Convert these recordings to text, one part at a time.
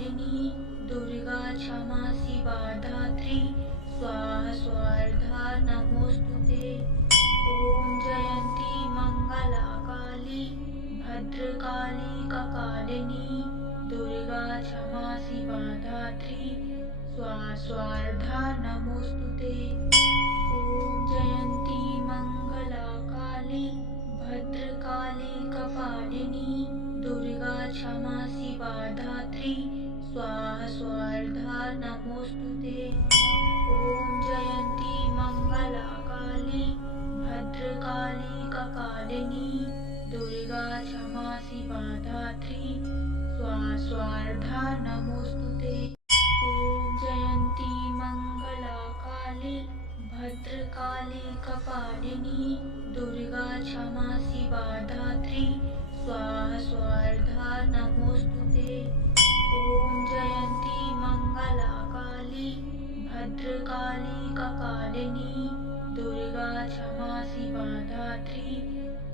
कपालिनी दुर्गा क्षमा शिवा धात्री स्वाहा स्वार्धा नमोस्तुते। ओम जयंती मंगला काली भद्रकाली कपालिनी दुर्गा क्षमा शिवा धात्री स्वाहा स्वार्धा नमोस्तुते। ओम जयंती मंगला काली भद्रकाली कपालिनी दुर्गा क्षमा शिवा धात्री स्वाहा स्वार्धा नमोस्तुते। ओम जयंती मंगला काली भद्रकाली कपालिनी दुर्गा क्षमा शिवा धात्री स्वाहा स्वार्धा नमोस्तुते। ओम जयंती मंगला काली भद्रकाली कपालिनी दुर्गा क्षमा शिवा धात्री स्वाहा स्वार्धा नमोस्तुते। ओम जयंती मंगला काली भद्रकाली कपालिनी दुर्गा क्षमा शिवा धात्री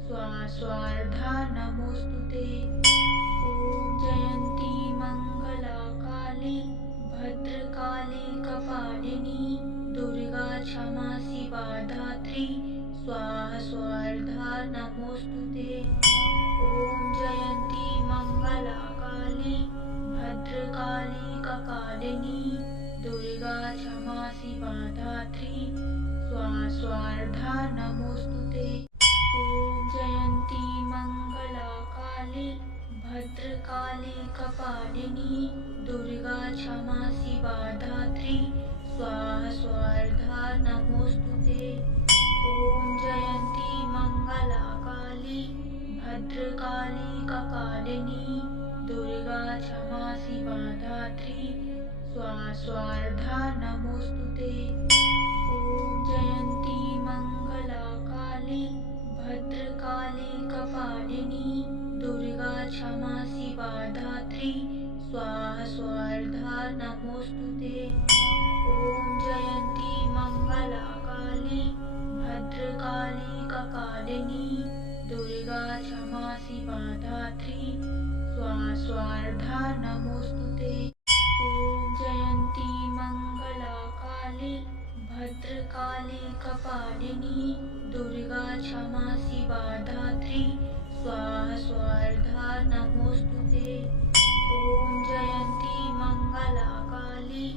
स्वाहा स्वार्धा नमोस्तुते। ओम जयंती मंगला काली भद्रकाली कपालिनी दुर्गा क्षमा शिवा धात्री स्वाहा स्वार्धा नमोस्तुते। ओम जयंती मंगला काली भद्रकाली कपालिनी दुर्गा क्षमा शिवा धात्री स्वाहा स्वार्धा नमोस्तुते। ओम जयंती मंगला काली भद्रकाली कपालिनी दुर्गा क्षमा शिवा धात्री स्वाहा स्वार्धा नमोस्तुते। ओम जयंती मंगला काली भद्रकाली कपालिनी दुर्गा क्षमा शिवा धात्री स्वाहा स्वार्धा नमोस्तुते। ओम जयंती मंगला काली भद्रकाली कपालिनी दुर्गा क्षमा शिवा धात्री स्वाहा स्वार्धा नमोस्तुते। ओम जयंती मंगला काली भद्रकाली कपालिनी दुर्गा क्षमा शिवा धात्री स्वाहा स्वार्धा नमोस्तुते। ओम जयंती मंगला काली भद्रकाली कपालिनी दुर्गा क्षमा शिवा धात्री स्वाहा स्वार्धा नमोस्तुते। ओम जयंती मंगला काली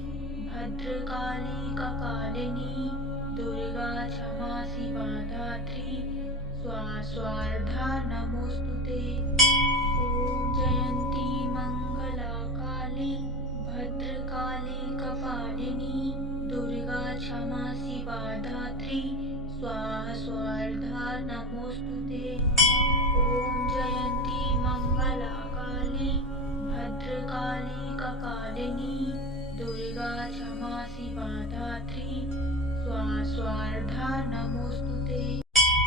भद्रकाली कपालिनी दुर्गा क्षमा शिवा धात्री स्वाहा स्वार्धा नमोस्तुते। ओम जयंती मंगला काली भद्रकाली कपालिनी दुर्गा क्षमा शिवा धात्री स्वाहा स्वार्धा नमोस्तुते। ओम जयंती मंगला काली भद्रकाली कपालिनी दुर्गा क्षमा शिवा धात्री स्वाहा स्वार्धा नमोस्तुते।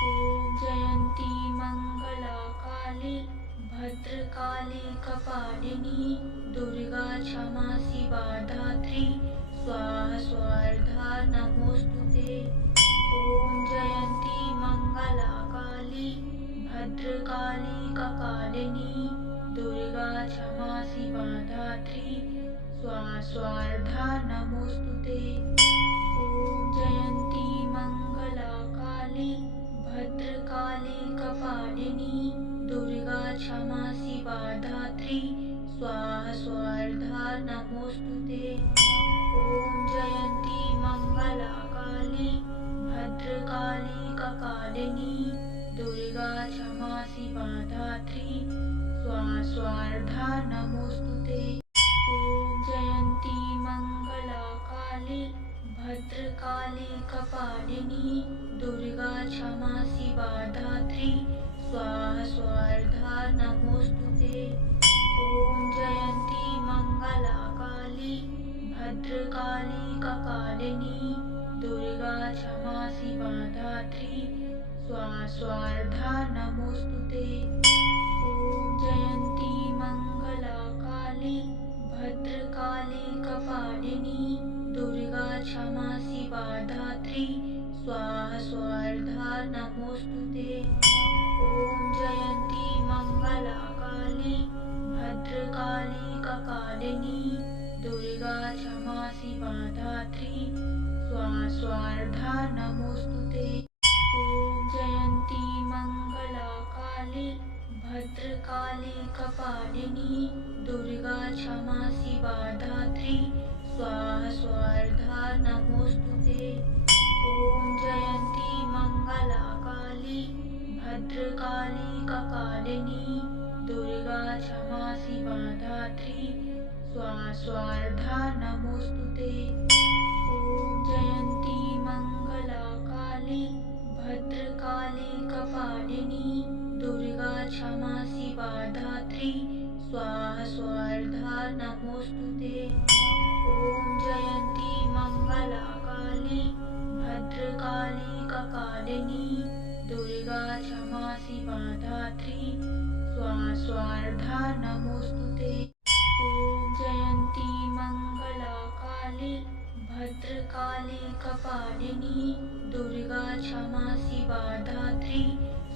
ओम जयंती मंगला काली भद्रकाली कपालिनी दुर्गा क्षमा शिवा धात्री स्वाहा स्वार्धा नमोस्तुते। ओम जयंती मंगला काली भद्रकाली कपालिनी दुर्गा क्षमा शिवा धात्री स्वाहा स्वार्धा नमोस्तुते। ओम जयंती मंगला काली भद्रकाली कपालिनी दुर्गा क्षमा शिवा धात्री स्वाहा स्वार्धा नमोस्तुते। ओम जयंती मंगला काली भद्रकाली कपालिनी दुर्गा क्षमा शिवा धात्री स्वाहा स्वार्धा नमोस्तुते। ओम जयंती मंगला काली भद्रकाली कपालिनी दुर्गा क्षमा शिवा धात्री स्वाहा स्वार्धा नमोस्तुते। ओम जयंती मंगला काली भद्रकाली कपालिनी दुर्गा क्षमा शिवा धात्री स्वाहा स्वार्धा नमोस्तुते। ओम जयंती मंगला काली भद्रकाली कपालिनी दुर्गा क्षमा शिवा धात्री स्वाहा स्वार्धा नमोस्तुते। ओम जयंती मंगला काली भद्रकाली कपालिनी कपालिनी दुर्गा क्षमा शिवा धात्री स्वाहा स्वार्धा नमोस्तुते। ओम जयंती मंगला काली भद्रकाली कपालिनी दुर्गा क्षमा शिवा धात्री स्वाहा स्वार्धा नमोस्तुते। ओम जयंती मंगला काली भद्रकाली कपालिनी दुर्गा क्षमा शिवा धात्री स्वाहा स्वार्धा नमोस्तुते। ओम जयंती मंगला काली भद्रकाली कपालिनी दुर्गा क्षमा शिवा धात्री स्वाहा स्वार्धा नमोस्तुते। ओम जयंती मंगला काली भद्रकाली कपालिनी दुर्गा क्षमा शिवा धात्री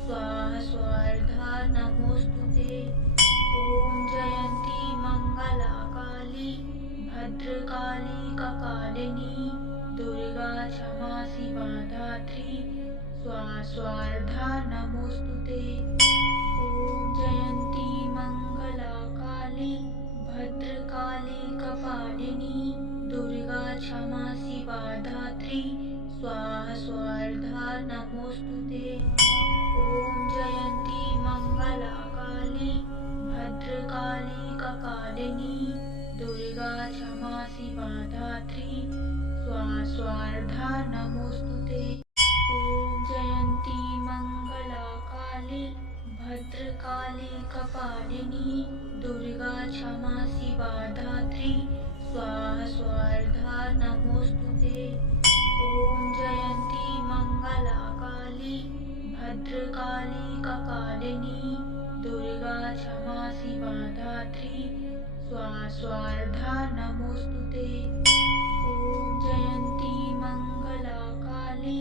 स्वाहा स्वार्धा नमोस्तुते। ओम जयंती मंगला काली भद्रकाली कपालिनी दुर्गा क्षमा शिवा धात्री स्वाहा स्वार्धा नमोस्तुते। ओम जयंती मंगला काली भद्रकाली कपालिनी दुर्गा क्षमा शिवा धात्री स्वाहा स्वार्धा नमोस्तुते। ओम जयंती मंगला काली भद्रकाली कपालिनी दुर्गा क्षमा शिवा धात्री स्वाहा स्वार्धा नमोस्तुते। ओम जयंती मंगला काली भद्रकाली कपालिनी दुर्गा क्षमा शिवा धात्री स्वाहा स्वार्धा नमोस्तुते। ओम जयंती मंगला काली भद्रकाली कपालिनी दुर्गा क्षमा शिवा धात्री स्वाहा स्वार्धा नमोस्तुते। ओम जयंती मंगला काली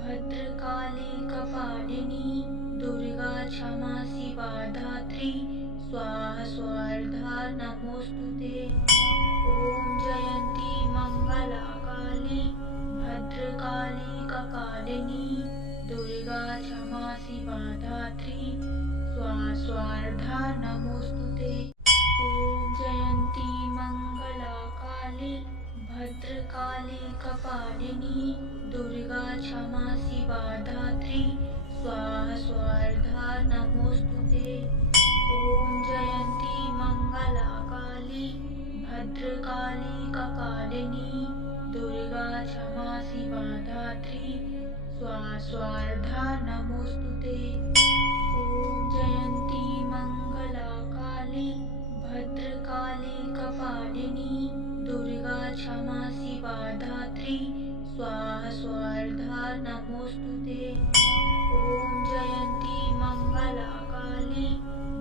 भद्रकाली कपालिनी दुर्गा क्षमा शिवा धात्री स्वाहा स्वार्धा नमोस्तुते। ओम जयंती मंगला काली भद्रकाली कपालिनी दुर्गा क्षमा शिवा धात्री स्वाहा स्वार्धा नमोस्तुते। ओम जयंती मंगला काली भद्रकाली कपालिनी दुर्गा क्षमा शिवा धात्री स्वाहा स्वार्धा नमोस्तुते। ओम जयंती मंगला काली भद्रकाली कपालिनी दुर्गा क्षमा शिवा धात्री स्वाहा स्वार्धा नमोस्तुते। ओम जयंती मंगला काली भद्रकाली कपालिनी दुर्गा क्षमा शिवा धात्री स्वाहा स्वार्धा नमोस्तुते। ओम जयंती मंगला काली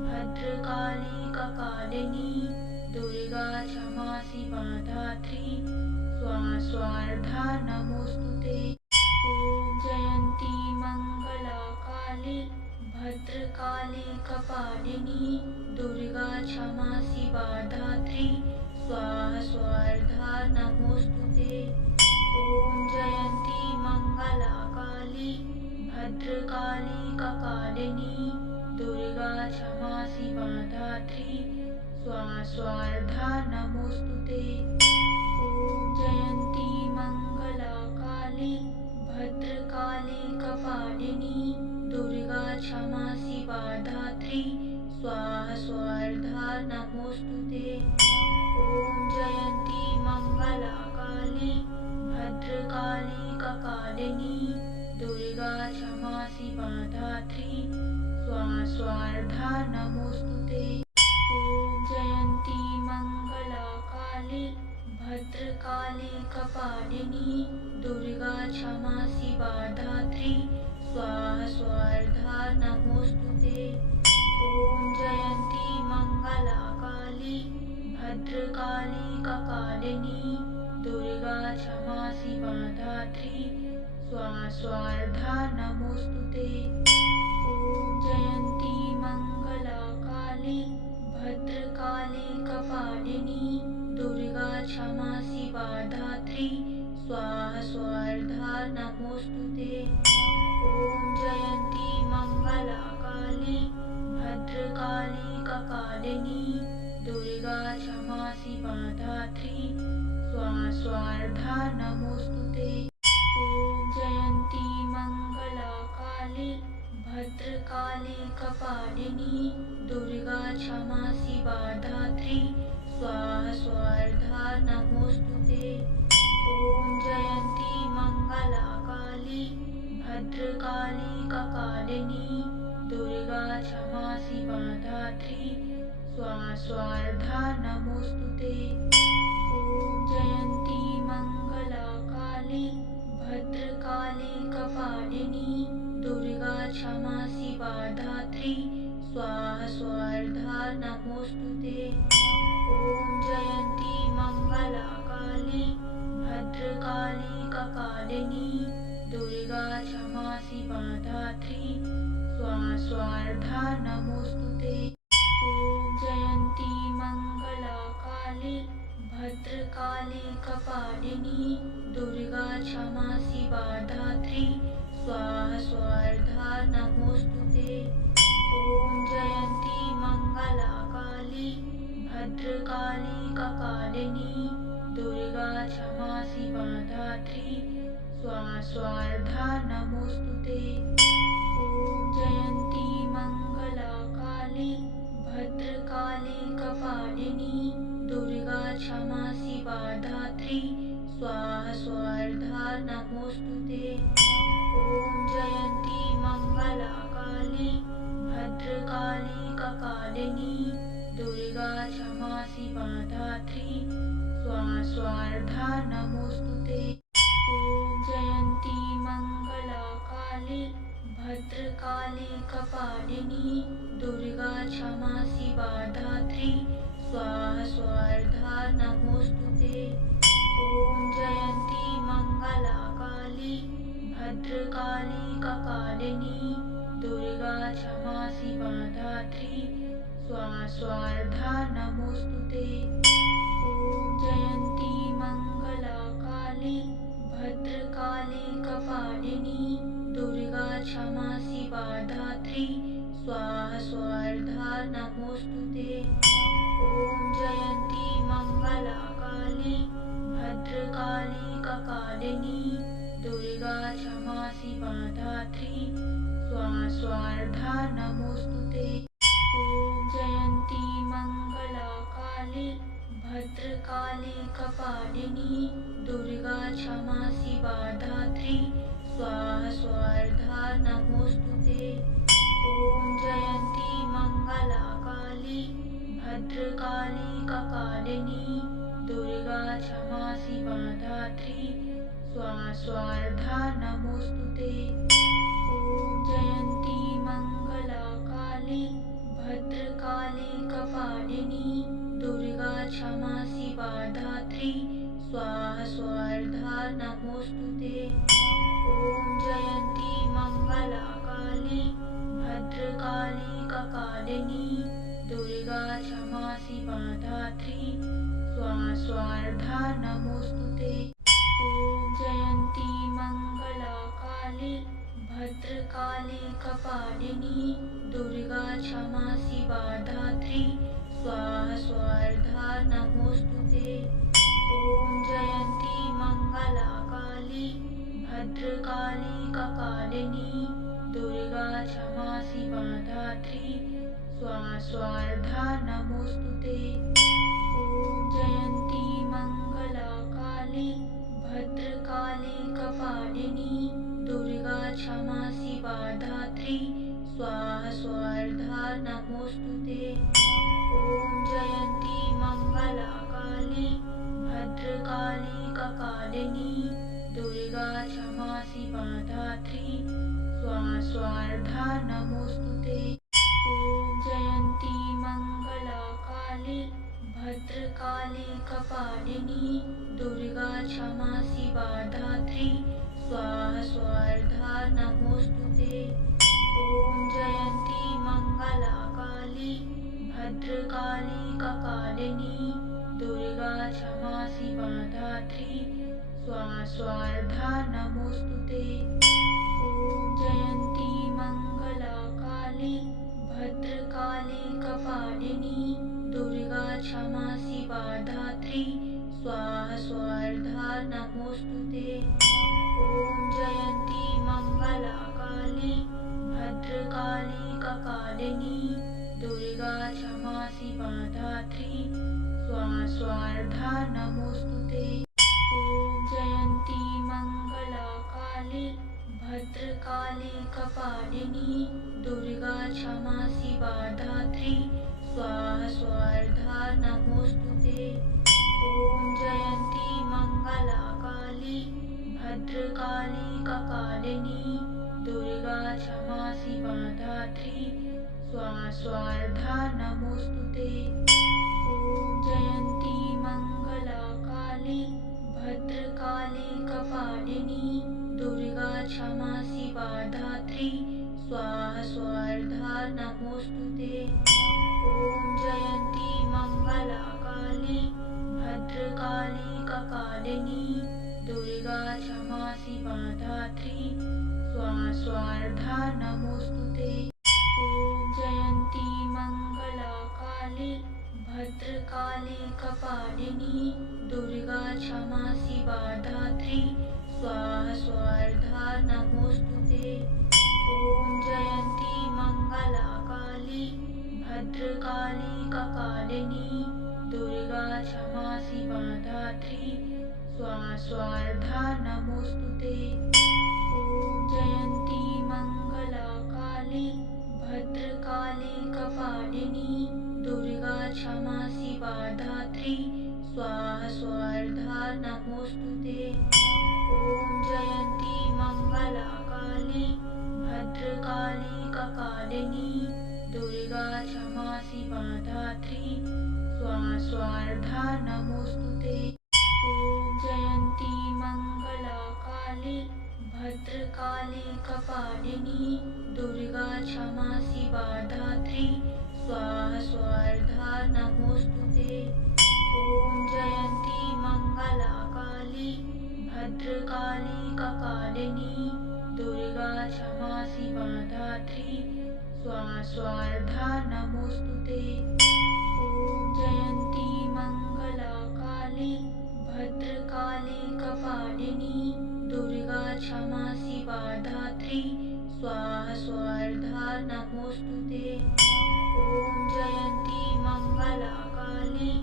भद्रकाली कपालिनी दुर्गा क्षमा शिवा धात्री स्वाहा स्वार्धा नमोस्तुते। ओम जयंती मंगला काली भद्रकाली कपालिनी दुर्गा क्षमा शिवा धात्री स्वाहा स्वार्धा नमोस्तुते। ओम जयंती मंगला काली भद्रकाली कपालिनी दुर्गा क्षमा शिवा धात्री स्वाहा स्वार्धा नमोस्तुते। ओम जयंती मंगला काली भद्रकाली कपालिनी दुर्गा क्षमा शिवा धात्री स्वाहा स्वार्धा नमोस्तुते। ओम जयंती मंगला काली भद्रकाली कपालिनी दुर्गा क्षमा शिवा धात्री स्वाहा स्वार्धा नमोस्तुते। ओम जयंती मंगला काली भद्रकाली कपालिनी दुर्गा क्षमा शिवा धात्री स्वाहा स्वार्धा नमोस्तुते। ओम जयंती मंगला काली भद्रकाली कपालिनी दुर्गा क्षमा शिवा धात्री स्वाहा स्वार्धा नमोस्तुते। ओम जयंती मंगला काली भद्रकाली कपालिनी दुर्गा क्षमा शिवा धात्री स्वाहा स्वार्धा नमोस्तुते। ओम जयंती मंगला काली भद्रकाली कपालिनी स्वार्धा नमोस्तुते। ॐ जयन्ती मंगला काली भद्रकाली कपालिनी दुर्गा क्षमा शिवा धात्री स्वाहा स्वार्धा नमोस्तुते। ॐ जयन्ती मंगला काली भद्रकाली कपालिनी दुर्गा क्षमा शिवा धात्री स्वाहा स्वार्धा नमोस्तुते। ॐ जयन्ती मंगला काली भद्रकाली कपालिनी दुर्गा क्षमा शिवा धात्री स्वाहा स्वार्धा नमोस्तुते। ॐ जयन्ती मंगला काली भद्रकाली कपालिनी दुर्गा क्षमा शिवा धात्री स्वाहा स्वार्धा नमोस्तुते। ॐ जयन्ती मंगला काली भद्रकाली कपालिनी दुर्गा क्षमा शिवा धात्री स्वाहा स्वार्धा नमोस्तुते। ॐ जयन्ती मंगला काली भद्रकाली कपालिनी दुर्गा क्षमा शिवा धात्री स्वाहा स्वार्धा नमोस्तुते। ॐ जयन्ती मंगला काली भद्रकाली कपालिनी दुर्गा क्षमा शिवा धात्री स्वाहा स्वार्धा नमोस्तुते। ॐ जयन्ती मंगला काली भद्रकाली कपालिनी दुर्गा क्षमा शिवा धात्री स्वाहा स्वार्धा नमोस्तुते। ॐ जयन्ती मंगला काली भद्रकाली कपालिनी दुर्गा क्षमा शिवा धात्री स्वाहा स्वार्धा नमोस्तुते। ॐ जयन्ती मंगला काली भद्रकाली कपालिनी दुर्गा क्षमा शिवा धात्री स्वाहा स्वार्धा नमोस्तुते। ॐ जयन्ती मंगला काली भद्रकाली कपालिनी दुर्गा क्षमा शिवा धात्री स्वाहा स्वार्धा नमोस्तुते। ॐ जयन्ती मंगला काली भद्रकाली कपालिनी दुर्गा क्षमा शिवा धात्री स्वाहा स्वार्धा नमोस्तुते। ॐ जयन्ती मंगला काली भद्रकाली कपालिनी दुर्गा क्षमा शिवा धात्री स्वाहा स्वार्धा नमोस्तुते। ॐ जयन्ती मंगला काली भद्रकाली कपालिनी दुर्गा क्षमा शिवा धात्री स्वाहा स्वार्धा नमोस्तुते। ॐ जयन्ती मंगला काली भद्रकाली कपालिनी दुर्गा क्षमा शिवा धात्री स्वाहा स्वार्धा नमोस्तुते। ॐ जयन्ती मंगला काली भद्रकाली कपालिनी दुर्गा क्षमा शिवा धात्री स्वाहा स्वार्धा नमोस्तुते। ॐ जयन्ती मंगला काली भद्रकाली कपालिनी दुर्गा क्षमा शिवा धात्री स्वाहा स्वार्धा नमोस्तुते। ॐ जयन्ती मंगला काली भद्रकाली कपालिनी दुर्गा क्षमा शिवा धात्री स्वाहा स्वार्धा नमोस्तुते। ॐ जयन्ती मंगला काली भद्रकाली कपालिनी दुर्गा क्षमा शिवा धात्री स्वाहा स्वार्धा नमोस्तुते। ॐ जयन्ती मंगला काली भद्रकाली कपालिनी दुर्गा क्षमा शिवा धात्री स्वाहा स्वार्धा नमोस्तुते। ॐ जयन्ती मंगला काली भद्रकाली कपालिनी दुर्गा क्षमा शिवा धात्री स्वाहा स्वार्धा नमोस्तुते। ॐ जयन्ती मंगला काली भद्रकाली कपालिनी दुर्गा क्षमा शिवा धात्री स्वाहा स्वार्धा नमोस्तुते। ॐ जयन्ती मंगला काली भद्रकाली कपालिनी दुर्गा क्षमा शिवा धात्री स्वाहा स्वार्धा कपालिनी दुर्गा क्षमा शिवा धात्री स्वाहा नमोस्तुते। ओम जयंती मंगला काली भद्रकाली कपालिनी दुर्गा क्षमा शिवा धात्री स्वाहा नमोस्तुते। ओम जयंती मंगला काली भद्रकाली कपालिनी दुर्गा क्षमा शिवा धात्री स्वाहा नमोस्तुते। ओम जयंती मंगला काली भद्रकाली कपालिनी दुर्गा क्षमा शिवा धात्री स्वाहा नमोस्तुते। ओम जयंती मंगला काली भद्रकाली कपालिनी दुर्गा क्षमा शिवा धात्री स्वाहा नमोस्तुते। ओम जयंती मंगला काली भद्रकाली कपालिनी दुर्गा क्षमा शिवा धात्री स्वाहा नमोस्तुते। ओम जयंती मंगला काली भद्रकाली कपालिनी दुर्गा क्षमा शिवा धात्री स्वाहा नमोस्तुते। ओम जयंती मंगला काली भद्रकाली कपालिनी दुर्गा क्षमा शिवा धात्री स्वाहा नमोस्तुते। ओम जयंती मंगला काली भद्रकाली कपालिनी दुर्गा क्षमा शिवा धात्री स्वाहा नमोस्तुते। ओम जयंती मंगला काली भद्रकाली कपालिनी दुर्गा क्षमा शिवा धात्री स्वाहा नमोस्तुते। ओम जयंती मंगला काली भद्रकाली कपालिनी दुर्गा क्षमा शिवा धात्री स्वाहा नमोस्तुते। ओम जयंती मंगला काली भद्रकाली कपालिनी दुर्गा क्षमा शिवा धात्री स्वाहा नमोस्तुते। ओम जयंती मंगला काली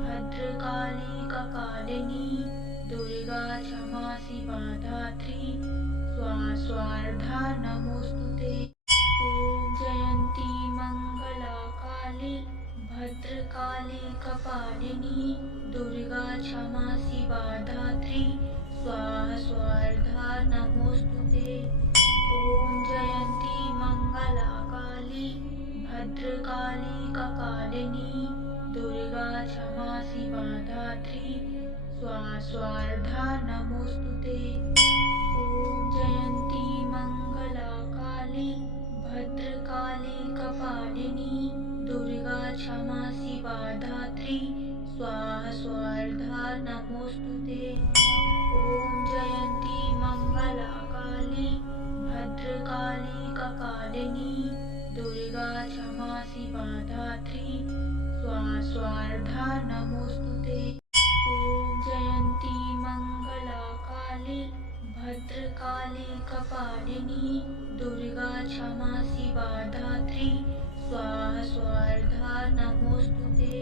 भद्रकाली कपालिनी दुर्गा क्षमा शिवा धात्री स्वाहा नमोस्तुते। ओम जयंती मंगला काली भद्रकाली कपालिनी दुर्गा क्षमा शिवा धात्री स्वाहा नमोस्तुते। ओम जयंती मंगला काली भद्रकाली कपालिनी दुर्गा क्षमा शिवा धात्री स्वाहा नमोस्तुते। ओम जयंती मंगला काली भद्रकाली कपालिनी दुर्गा क्षमा शिवा धात्री स्वाहा नमोस्तुते। ओम जयंती मंगला काली भद्रकाली कपालिनी दुर्गा क्षमा शिवा धात्री स्वाहा नमोस्तुते। ओम जयंती मंगला काली भद्रकाली कपालिनी दुर्गा क्षमा शिवा धात्री स्वाहा नमोस्तुते।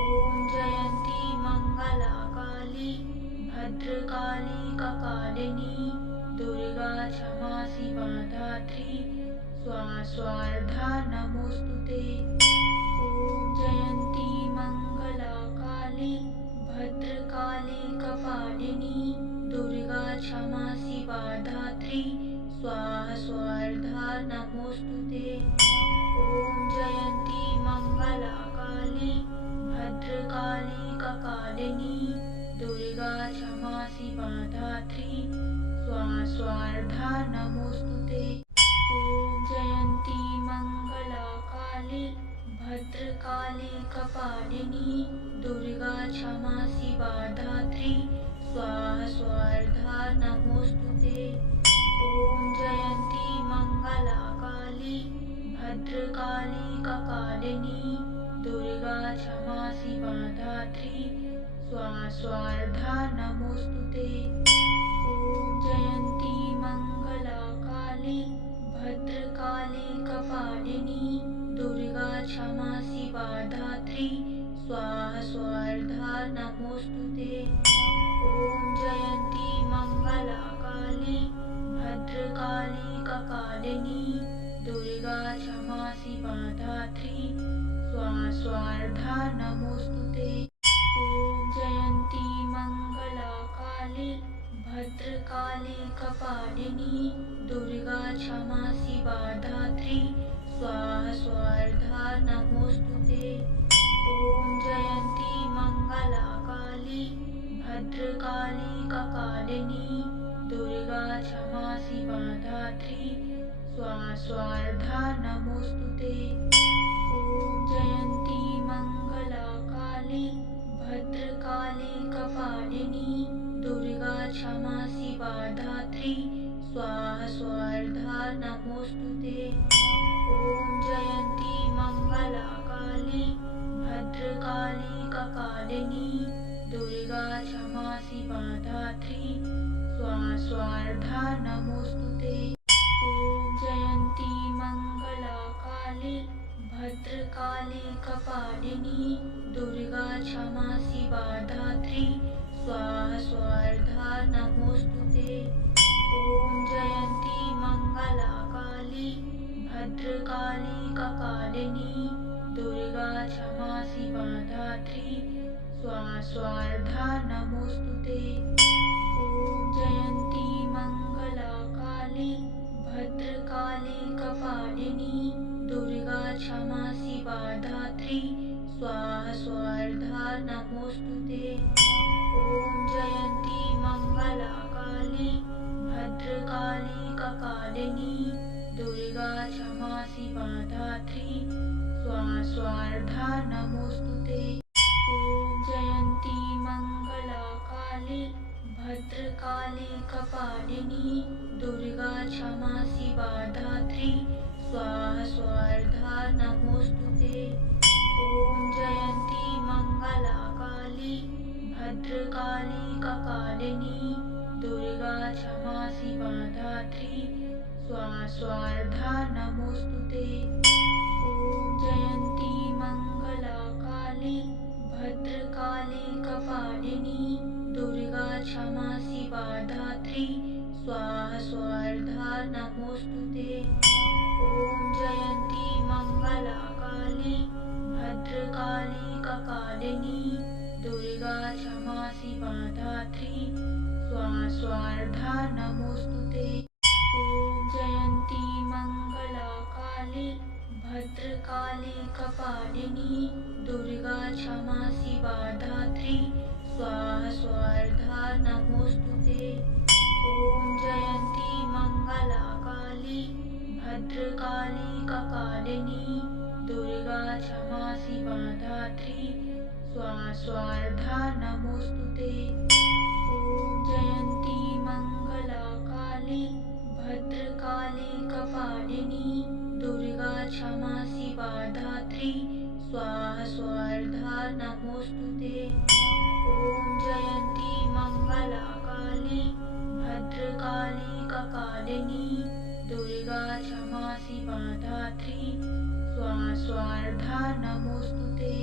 ओम जयंती मंगला काली भद्रकाली कपालिनी दुर्गा क्षमा शिवा धात्री स्वाहा नमोस्तुते। ओम जयंती मंगला काली भद्रकाली कपालिनी दुर्गा क्षमा शिवा धात्री स्वाहा नमोस्तुते। ओम जयंती मंगला काली भद्रकाली कपालिनी दुर्गा क्षमा शिवा धात्री स्वाहा नमोस्तुते। ओम जयंती मंगला काली भद्रकाली कपालिनी दुर्गा क्षमा शिवा धात्री स्वाहा नमोस्तुते। ओम जयंती मंगला काली भद्रकाली कपालिनी दुर्गा क्षमा शिवा धात्री स्वाहा नमोस्तुते। ओम जयंती मंगला काली भद्रकाली कपालिनी दुर्गा क्षमा शिवा धात्री स्वाहा स्वार्धा नमोस्तुते। ओम जयंती मंगला काली भद्रकाली कपालिनी दुर्गा क्षमा शिवा धात्री स्वाहा स्वार्धा नमोस्तुते। ओम जयंती मंगला काली भद्रकाली कपालिनी दुर्गा क्षमा शिवा धात्री स्वाहा स्वार्धा नमोस्तुते। ओम जयंती मंगला काली भद्रकाली कपालिनी दुर्गा क्षमा शिवा धात्री स्वाहा स्वार्धा नमोस्तुते। ओम जयंती मंगला काली भद्रकाली कपालिनी दुर्गा क्षमा शिवा धात्री स्वाहा स्वार्धा नमोस्तुते। ओम जयंती मंगला काली भद्रकाली कपालिनी दुर्गा क्षमा शिवा धात्री स्वाहा स्वार्धा नमोस्तुते। ओम जयंती मंगला काली भद्रकाली कपालिनी दुर्गा क्षमा शिवा धात्री स्वाहा स्वार्धा नमोस्तुते। ओम जयंती मंगला काली भद्रकाली कपालिनी दुर्गा क्षमा शिवा धात्री स्वाहा स्वार्धा नमोस्तुते। ओम जयंती मंगला काली भद्रकाली कपालिनी दुर्गा क्षमा शिवा धात्री स्वाहा स्वार्धा नमोस्तुते। ओम जयंती मंगला काली भद्रकाली कपालिनी दुर्गा क्षमा शिवा धात्री स्वाहा स्वार्धा नमोस्तुते। ओम जयंती मंगला काली भद्रकाली कपालिनी दुर्गा क्षमा शिवा धात्री स्वाहा स्वार्धा नमोस्तुते। ओम जयंती मंगला काली भद्रकाली कपालिनी दुर्गा क्षमा शिवा धात्री स्वाहा स्वार्धा नमोस्तुते। ओम जयंती मंगला काली भद्रकाली कपालिनी दुर्गा क्षमा शिवा धात्री स्वाहा स्वार्धा नमोस्तुते। ओम जयंती मंगला काली भद्रकाली कपालिनी दुर्गा क्षमा शिवा धात्री स्वाहा स्वार्धा नमोस्तुते। ओम जयंती मंगला काली भद्रकाली कपालिनी दुर्गा क्षमा शिवा धात्री स्वाहा स्वार्धा नमोस्तुते। ओम जयंती मंगला काली भद्रकाली कपालिनी दुर्गा क्षमा शिवा धात्री स्वाहा स्वार्धा नमोस्तुते। ओम जयंती मंगला काली भद्रकाली कपालिनी दुर्गा क्षमा शिवा धात्री स्वाहा स्वार्धा नमोस्तुते। ओम जयंती मंगला काली भद्रकाली कपालिनी दुर्गा क्षमा शिवा धात्री स्वाहा स्वार्धा नमोस्तुते।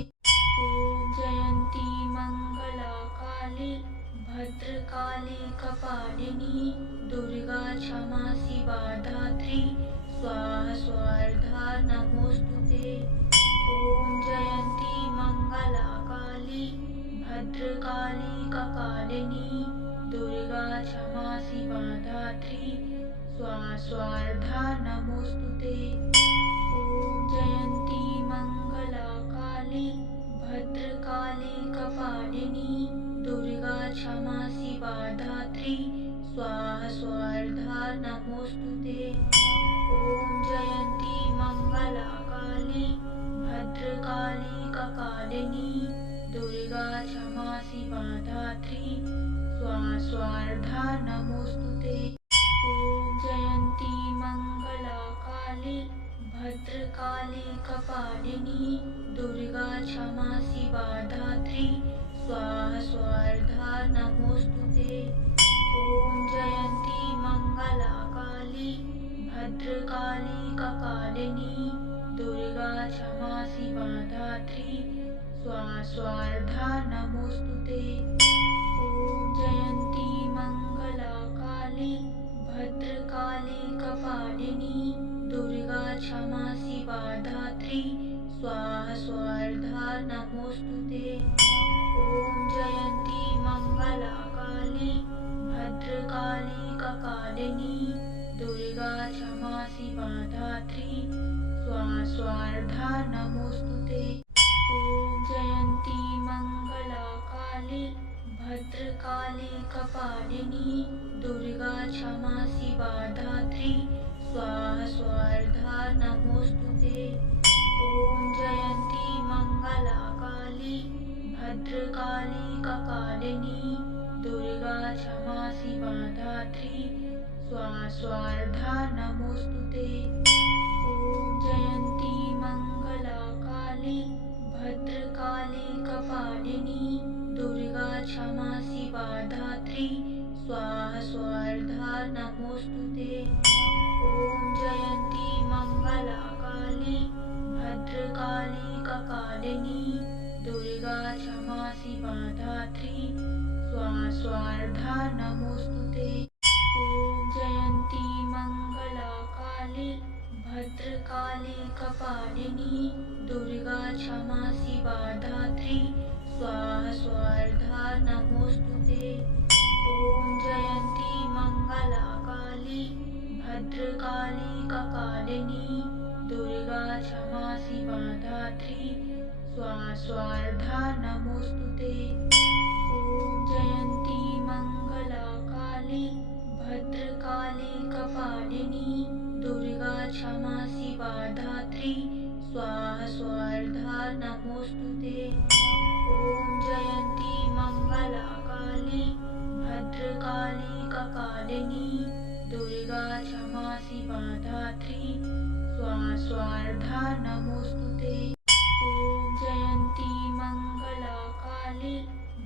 ओम जयंती मंगला काली भद्रकाली कपालिनी दुर्गा क्षमा शिवा धात्री स्वाहा स्वार्धा नमोस्तुते। ओम जयंती मंगला काली भद्रकाली कपालिनी दुर्गा क्षमा शिवा धात्री स्वाहा स्वार्धा नमोस्तुते। ओम जयंती मंगला काली भद्रकाली कपालिनी दुर्गा क्षमा शिवा धात्री स्वाहा स्वार्धा नमोस्तुते। ओम जयंती मंगला काली भद्रकाली कपालिनी दुर्गा क्षमा शिवा धात्री स्वाहा स्वार्धा नमोस्तुते। ओम जयंती मंगला काली भद्रकाली कपालिनी दुर्गा क्षमा शिवा धात्री स्वाहा स्वार्धा नमोस्तुते। ओम जयंती मंगला काली भद्रकाली कपालिनी दुर्गा क्षमा शिवा धात्री स्वाहा नमोस्तुते। ओम जयंती मंगला काली भद्रकाली कपालिनी दुर्गा क्षमा शिवा धात्री स्वाहा नमोस्तुते। ओम जयंती मंगला काली भद्रकाली कपालिनी दुर्गा क्षमा शिवा धात्री स्वाहा नमोस्तुते। ओम जयंती मंगला काली भद्रकाली कपालिनी दुर्गा क्षमा शिवा धात्री स्वाहा नमोस्तुते। ओम जयंती मंगला काली भद्रकाली कपालिनी दुर्गा क्षमा शिवा धात्री स्वाहा नमोस्तुते। ओम जयंती मंगला काली भद्रकाली कपालिनी दुर्गा क्षमा शिवा धात्री स्वाहा नमोस्तुते। ओम जयंती मंगला काली भद्रकाली कपालिनी दुर्गा क्षमा शिवा धात्री स्वाहा नमोस्तुते। ओम जयंती मंगला काली भद्रकाली कपालिनी दुर्गा क्षमा शिवा धात्री स्वाहा नमोस्तुते। ओम जयंती मंगला काली भद्रकाली कपालिनी दुर्गा क्षमा शिवा धात्री स्वाहा नमोस्तुते। ओम जयंती मंगला काली भद्रकाली कपालिनी दुर्गा क्षमा शिवा धात्री स्वाहा नमोस्तुते। ओम जयंती मंगला काली भद्रकाली कपालिनी दुर्गा क्षमा शिवा धात्री स्वाहा नमोस्तुते। ओम जयंती मंगला काली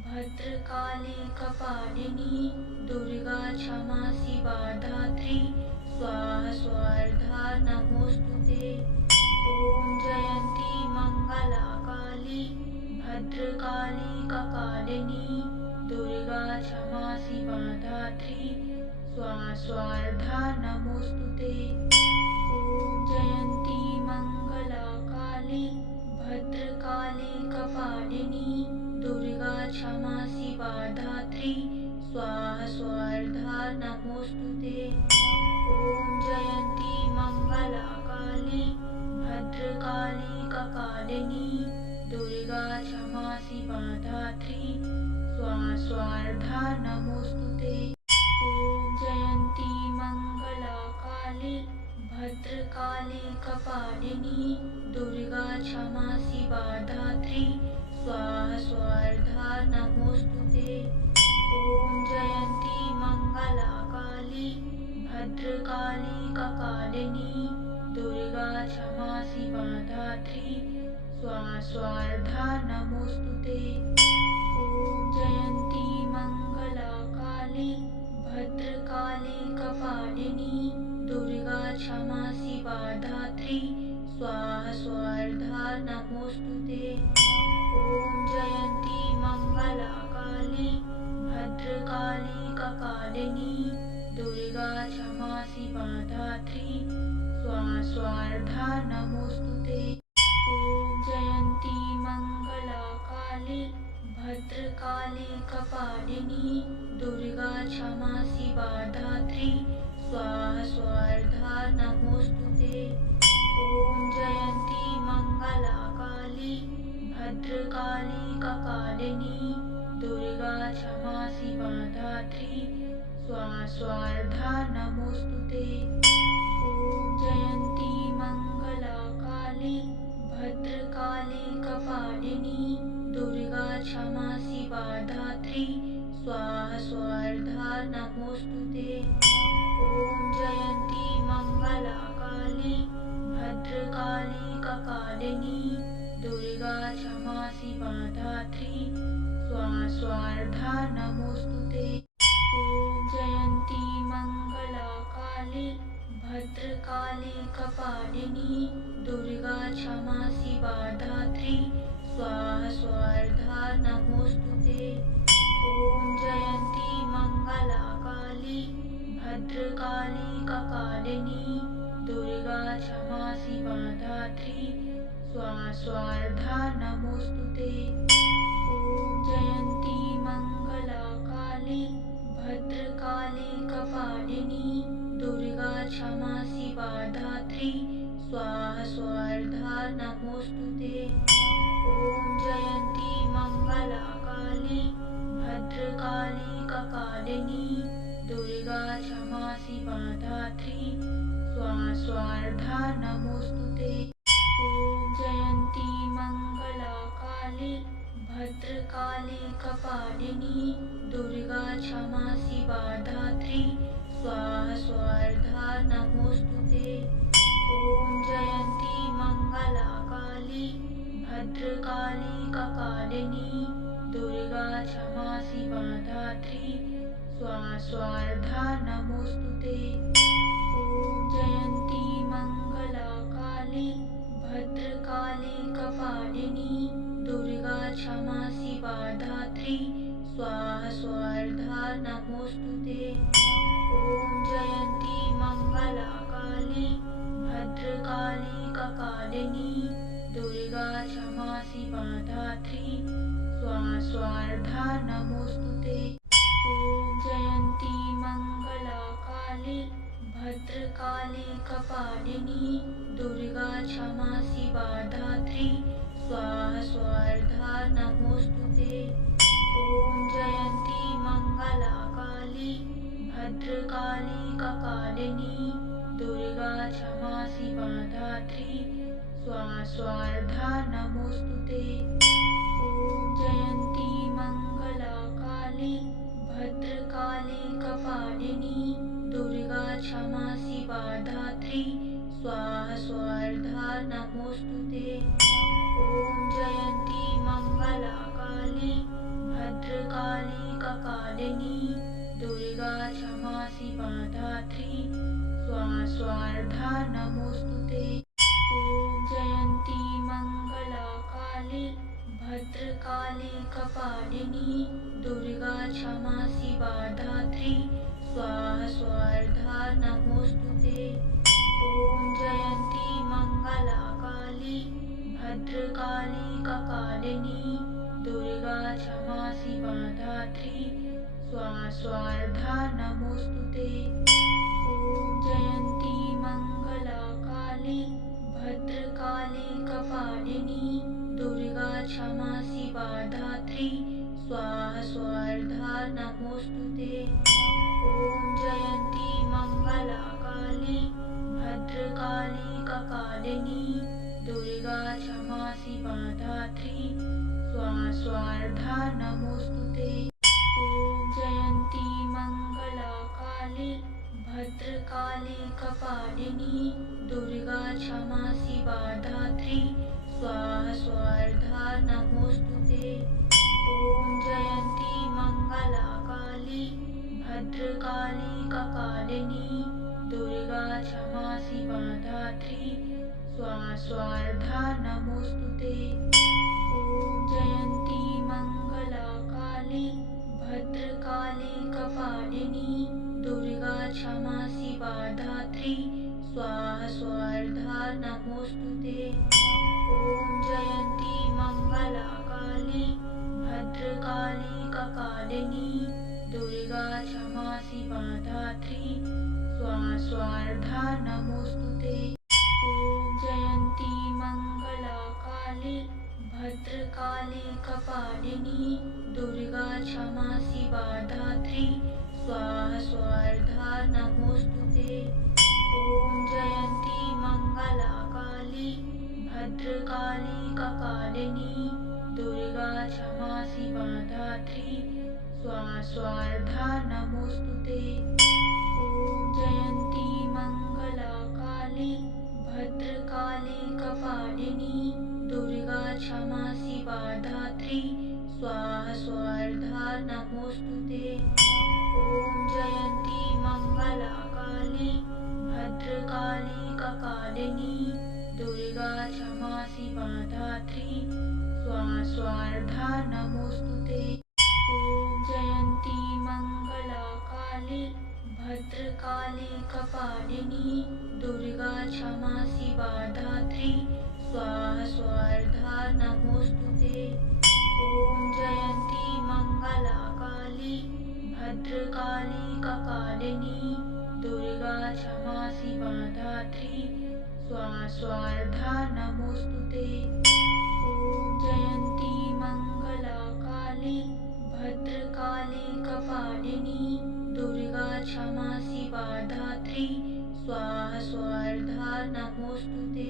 भद्रकाली कपालिनी दुर्गा क्षमा शिवा धात्री स्वाहा नमोस्तुते। ओम जयंती मंगला काली भद्रकाली कपालिनी दुर्गा क्षमा शिवा धात्री स्वाहा नमोस्तुते। ओम जयंती मंगला काली भद्रकाली कपालिनी दुर्गा क्षमा शिवा धात्री स्वाहा नमोस्तुते। ओम जयंती मंगला काली भद्रकाली कपालिनी दुर्गा क्षमा शिवा धात्री स्वाहा नमोस्तुते। ओम जयंती मंगला काली भद्रकाली कपालिनी दुर्गा क्षमा शिवा धात्री स्वाहा नमोस्तुते। ओम जयंती मंगला काली भद्रकाली कपालिनी दुर्गा क्षमा शिवा धात्री स्वाहा नमोस्तुते। ओम जयंती मंगला काली भद्रकाली कपालिनी दुर्गा क्षमा शिवा धात्री स्वाहा नमोस्तुते। ओम जयंती मंगला काली भद्रकाली कपालिनी दुर्गा क्षमा शिवा धात्री स्वाहा नमोस्तुते। ओम जयंती मंगला काली भद्रकाली कपालिनी दुर्गा क्षमा शिवा धात्री स्वाहा नमोस्तुते। ओम जयंती मंगला काली भद्रकाली कपालिनी दुर्गा क्षमा शिवा धात्री स्वाहा नमोस्तुते। ओम जयंती मंगला काली भद्रकाली कपालिनी दुर्गा क्षमा शिवा धात्री स्वाहा नमोस्तुते। ओम जयंती मंगला काली भद्रकाली कपालिनी दुर्गा क्षमा शिवा धात्री स्वाहा नमोस्तुते। ओम जयंती मंगला काली भद्र भद्रकाली कपालिनी दुर्गा क्षमा शिवा धात्री स्वाहा स्वाहा नमोस्तुते। ओम जयंती मंगला काली भद्रकाली कपालिनी दुर्गा क्षमा शिवा धात्री स्वाहा स्वाहा नमोस्तुते। ओम जयंती मंगला काली भद्रकाली कपालिनी दुर्गा क्षमा शिवा धात्री स्वाहा स्वाहा नमोस्तुते। ओम जयंती मंगला काली भद्रकाली कपालिनी दुर्गा क्षमा शिवा धात्री स्वाहा स्वाहा नमोस्तुते। ओम जयंती मंगला काली भद्रकाली कपालिनी दुर्गा क्षमा शिवा धात्री स्वाहा स्वाहा नमोस्तुते। ओम जयंती मंगला काली भद्रकाली कपालिनी दुर्गा क्षमा शिवा धात्री स्वाहा स्वाहा नमोस्तुते। ओम जयंती मंगला काली भद्रकाली कपालिनी दुर्गा क्षमा शिवा धात्री स्वाहा स्वाहा नमोस्तुते। ओम जयंती मंगला काली भद्रकाली कपालिनी दुर्गा क्षमा शिवा धात्री स्वाहा स्वाहा नमोस्तुते। ओम जयंती मंगला काली भद्रकाली कपालिनी दुर्गा क्षमा शिवा धात्री स्वाहा स्वाहा नमोस्तुते। ओम जयंती मंगला काली भद्रकाली कपालिनी दुर्गा क्षमा शिवा धात्री स्वाहा स्वाहा नमोस्तुते। ओम जयंती मंगला काली भद्रकाली कपालिनी दुर्गा क्षमा शिवा धात्री स्वाहा स्वाहा नमोस्तुते। ओम जयंती मंगला काली भद्रकाली कपालिनी दुर्गा क्षमा शिवा धात्री स्वाहा स्वाहा नमोस्तुते। ओम जयंती मंगला काली भद्रकाली कपालिनी दुर्गा क्षमा शिवा धात्री स्वाहा स्वाहा नमोस्तुते। ओम जयंती मंगला काली भद्रकाली कपालिनी दुर्गा क्षमा शिवा धात्री स्वाहा स्वाहा नमोस्तुते। ओम जयंती मंगला काली भद्रकाली कपालिनी दुर्गा क्षमा शिवा धात्री स्वाहा स्वाहा नमोस्तुते। ओम जयंती मंगला काली भद्रकाली कपालिनी दुर्गा क्षमा शिवा धात्री स्वाहा स्वाहा नमोस्तुते। ओम जयंती मंगला काली भद्रकाली कपालिनी दुर्गा क्षमा शिवा धात्री स्वाहा स्वाहा नमोस्तुते। ओम जयंती मंगला काली भद्रकाली कपालिनी दुर्गा क्षमा शिवा धात्री स्वाहा स्वाहा नमोस्तुते। ओम जयंती मंगला काली भद्रकाली कपालिनी दुर्गा क्षमा शिवा धात्री स्वाहा स्वाहा नमोस्तुते। ओम जयंती मंगला काली भद्रकाली कपालिनी दुर्गा क्षमा शिवा धात्री स्वाहा स्वाहा नमोस्तुते। ओम जयंती मंगला काली भद्रकाली कपालिनी दुर्गा क्षमा शिवा धात्री स्वाहा स्वाहा नमोस्तुते। ओम जयंती मंगला काली भद्रकाली कपालिनी दुर्गा क्षमा शिवा धात्री स्वाहा स्वाहा नमोस्तुते। ओम जयंती मंगला काली भद्रकाली कपालिनी दुर्गा क्षमा शिवा धात्री स्वाहा स्वाहा नमोस्तुते। ओम जयंती मंगला काली भद्रकाली कपालिनी दुर्गा क्षमा शिवा धात्री स्वाहा स्वाहा नमोस्तुते। ओम जयंती मंगला काली भद्रकाली कपालिनी दुर्गा क्षमा शिवा धात्री स्वाहा स्वाहा नमोस्तुते। ओम जयंती मंगला काली भद्रकाली कपालिनी दुर्गा क्षमा शिवा धात्री स्वाहा स्वाहा नमोस्तुते। ओम जयंती मंगला काली भद्रकाली कपालिनी दुर्गा क्षमा शिवा धात्री स्वाहा स्वाहा नमोस्तुते।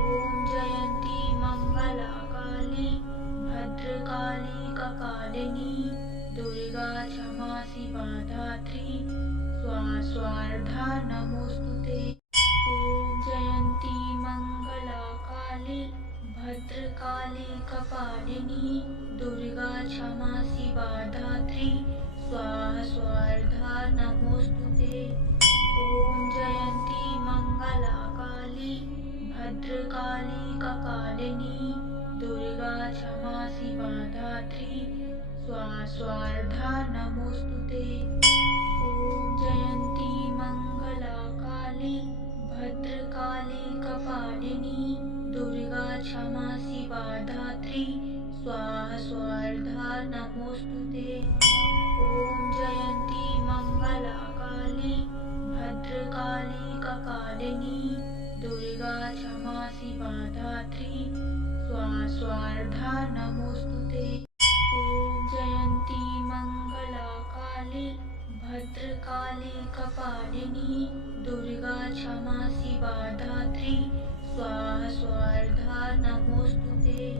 ओम जयंती मंगला काली भद्रकाली कपालिनी दुर्गा क्षमा शिवा धात्री स्वाहा स्वाहा नमोस्तुते। ओम जयंती मंगला काली भद्रकाली कपालिनी दुर्गा क्षमा शिवा धात्री स्वाहा स्वाहा नमोस्तुते। ओम जयंती मंगला काली भद्रकाली कपालिनी दुर्गा क्षमा शिवा धात्री स्वाहा स्वाहा नमोस्तुते। ओम जयंती मंगला काली भद्रकाली कपालिनी दुर्गा क्षमा शिवा धात्री स्वाहा स्वाहा नमोस्तुते। ओम जयंती मंगला काली भद्रकाली कपालिनी दुर्गा क्षमा शिवा धात्री स्वाहा स्वाहा नमोस्तुते। ओम जयंती मंगला काली भद्रकाली कपालिनी दुर्गा क्षमा शिवा धात्री स्वाहा स्वाहा नमोस्तुते।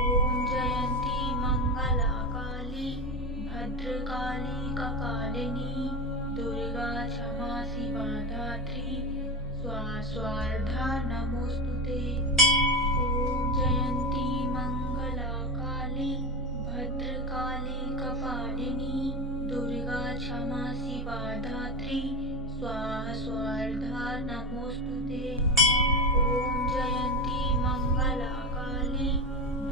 ओम जयंती मंगला काली भद्रकाली कपालिनी दुर्गा क्षमा शिवा धात्री स्वाहा स्वाहा नमोस्तुते। ओम जयंती मंगला काली भद्रकाली कपालिनी दुर्गा क्षमा शिवा धात्री स्वाहा स्वाहा नमोस्तुते। ओम जयंती मंगला काली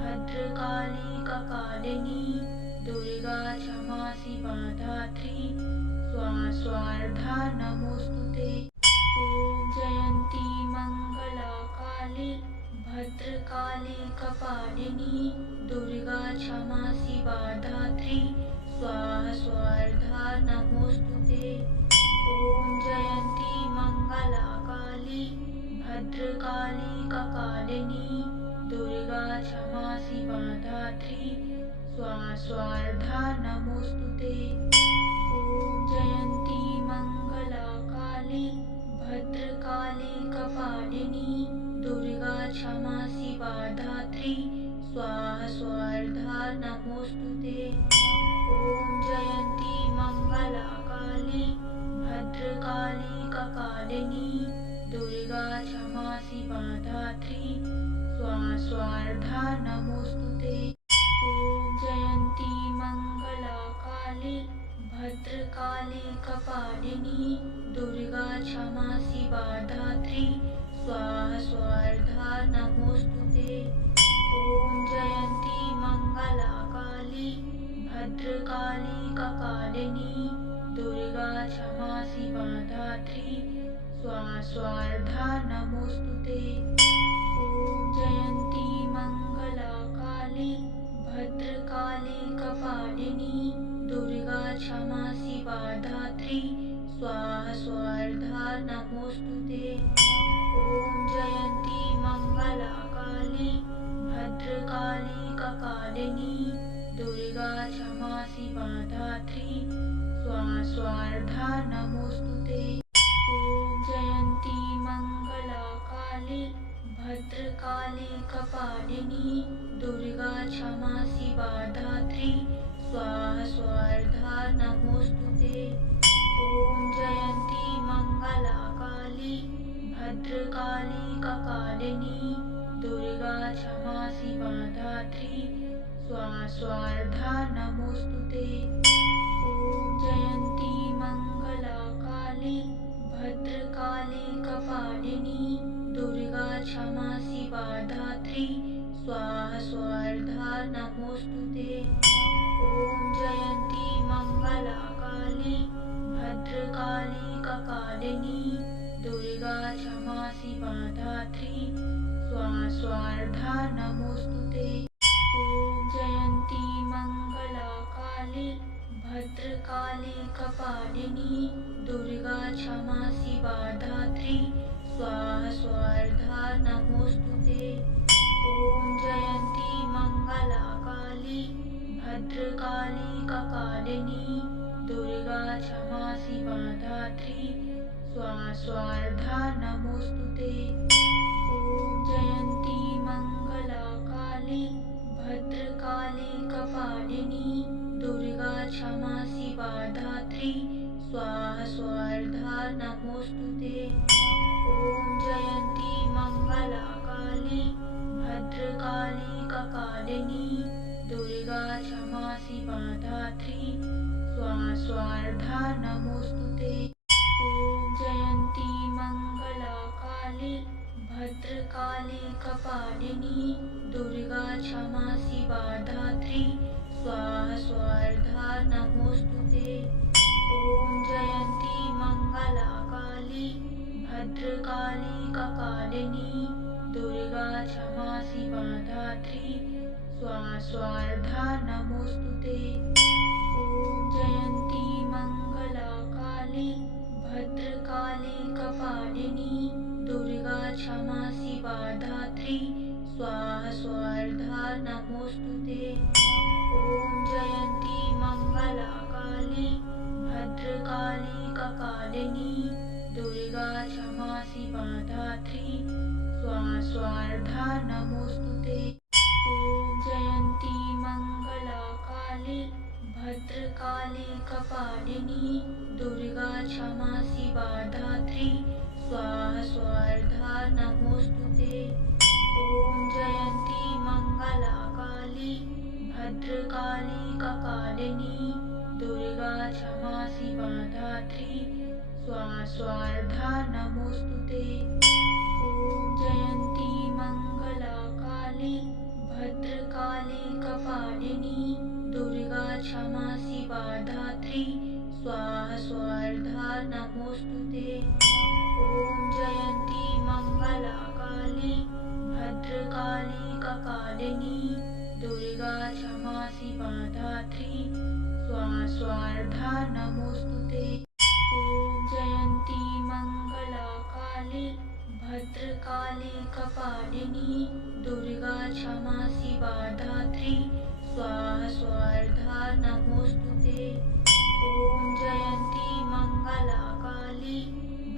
भद्रकाली कपालिनी दुर्गा क्षमा शिवा धात्री स्वाहा स्वाहा नमोस्तुते। ओम जयंती मंगला काली भद्रकाली कपालिनी दुर्गा क्षमा शिवा धात्री स्वाहा स्वाहा नमोस्तुते। ओम जयंती मंगला काली भद्रकाली कपालिनी दुर्गा क्षमा शिवा धात्री स्वाहा स्वाहा नमोस्तुते। ओम जयंती मंगला काली भद्रकाली कपालिनी दुर्गा क्षमा शिवा धात्री स्वाहा स्वाहा नमोस्तुते। ओम जयंती मंगला काली भद्रकाली कपालिनी दुर्गा क्षमा शिवा धात्री स्वाहा स्वाहा नमोस्तुते। ओम जयंती मंगला काली भद्रकाली कपालिनी दुर्गा क्षमा शिवा धात्री स्वाहा स्वाहा नमोस्तुते। ओम जयंती मंगला काली भद्रकाली कपालिनी दुर्गा क्षमा शिवा धात्री स्वाहा स्वाहा नमोस्तुते। ओम जयंती मंगला काली भद्रकाली कपालिनी दुर्गा क्षमा शिवा धात्री स्वाहा स्वाहा नमोस्तुते। ओम जयंती मंगला काली भद्रकाली कपालिनी दुर्गा क्षमा शिवा धात्री स्वाहा स्वाहा नमोस्तुते। ओम जयंती मंगला काली भद्रकाली कपालिनी दुर्गा क्षमा शिवा धात्री स्वाहा स्वाहा नमोस्तुते। ओम जयंती मंगला काली भद्रकाली कपालिनी दुर्गा क्षमा शिवा धात्री स्वाहा स्वाहा नमोस्तुते। ओम जयंती मंगला काली भद्रकाली कपालिनी क्षमा शिवा धात्री स्वाहा स्वार्धा नमोस्तुते। ॐ जयन्ती मंगला काली भद्रकाली कपालिनी दुर्गा क्षमा शिवा धात्री स्वाहा स्वार्धा नमोस्तुते। ॐ जयन्ती मंगला काली भद्रकाली कपालिनी दुर्गा क्षमा शिवा धात्री स्वाहा स्वार्धा नमोस्तुते। ॐ जयन्ती मंगला काली भद्रकाली कपालिनी दुर्गा क्षमा शिवा धात्री स्वाहा स्वार्धा नमोस्तुते। ॐ जयन्ती मंगला काली भद्रकाली कपालिनी दुर्गा क्षमा शिवा धात्री स्वाहा स्वार्धा नमोस्तुते। ॐ जयन्ती मंगला काली भद्रकाली कपालिनी दुर्गा क्षमा शिवा धात्री स्वाहा स्वार्धा नमोस्तुते। ॐ जयन्ती मंगला काली भद्रकाली कपालिनी दुर्गा क्षमा शिवा धात्री स्वाहा स्वार्धा नमोस्तुते। ॐ जयन्ती मंगला काली भद्रकाली कपालिनी दुर्गा क्षमा शिवा धात्री स्वाहा स्वार्धा नमोस्तुते। ॐ जयन्ती मंगला काली भद्रकाली कपालिनी दुर्गा क्षमा शिवा धात्री स्वाहा स्वार्धा नमोस्तुते। ॐ जयन्ती मंगला काली भद्रकाली कपालिनी दुर्गा क्षमा शिवा धात्री स्वाहा स्वार्धा नमोस्तुते। ॐ जयन्ती मंगला काली भद्रकाली कपालिनी दुर्गा क्षमा शिवा धात्री स्वाहा स्वार्धा नमोस्तुते। ॐ जयन्ती मंगला काली भद्रकाली कपालिनी दुर्गा क्षमा शिवा धात्री स्वाहा स्वार्धा नमोस्तुते। ॐ जयन्ती मंगला काली भद्रकाली कपालिनी दुर्गा क्षमा शिवा धात्री स्वाहा स्वार्धा नमोस्तुते। ॐ जयन्ती मंगला काली भद्रकाली कपालिनी दुर्गा क्षमा शिवा धात्री स्वाहा स्वार्धा नमोस्तुते। ॐ जयन्ती मंगला काली भद्रकाली कपालिनी दुर्गा क्षमा शिवा धात्री स्वाहा स्वार्धा नमोस्तुते। ॐ जयन्ती मंगला काली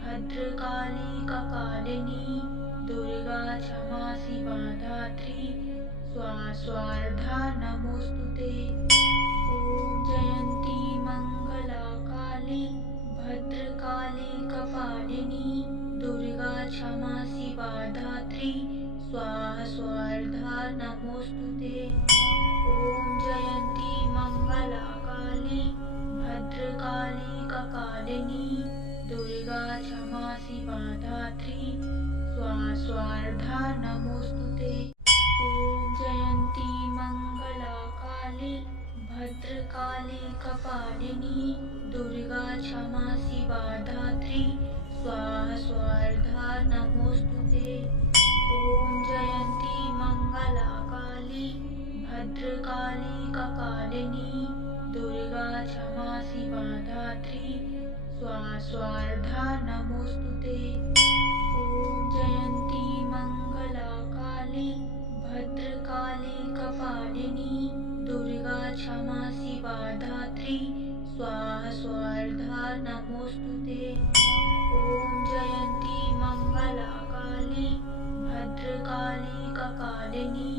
भद्रकाली कपालिनी दुर्गा क्षमा शिवा धात्री स्वाहा स्वार्धा नमोस्तुते। ॐ जयन्ती मंगला काली भद्रकाली कपालिनी दुर्गा क्षमा शिवा धात्री स्वाहा स्वार्धा नमोस्तुते। ॐ जयन्ती मंगला काली भद्रकाली कपालिनी दुर्गा क्षमा शिवा धात्री स्वाहा स्वार्धा नमोस्तुते। ॐ जयन्ती मंगला काली भद्रकाली कपालिनी दुर्गा क्षमा शिवा धात्री स्वाहा स्वार्धा नमोस्तुते। ॐ जयन्ती मंगला काली भद्रकाली कपालिनी दुर्गा क्षमा शिवा धात्री स्वाहा स्वार्धा नमोस्तुते। ॐ जयन्ती मंगला काली भद्रकाली कपालिनी दुर्गा क्षमा शिवा धात्री स्वाहा स्वार्धा नमोस्तुते। ॐ जयन्ती मंगला काली भद्रकाली कपालिनी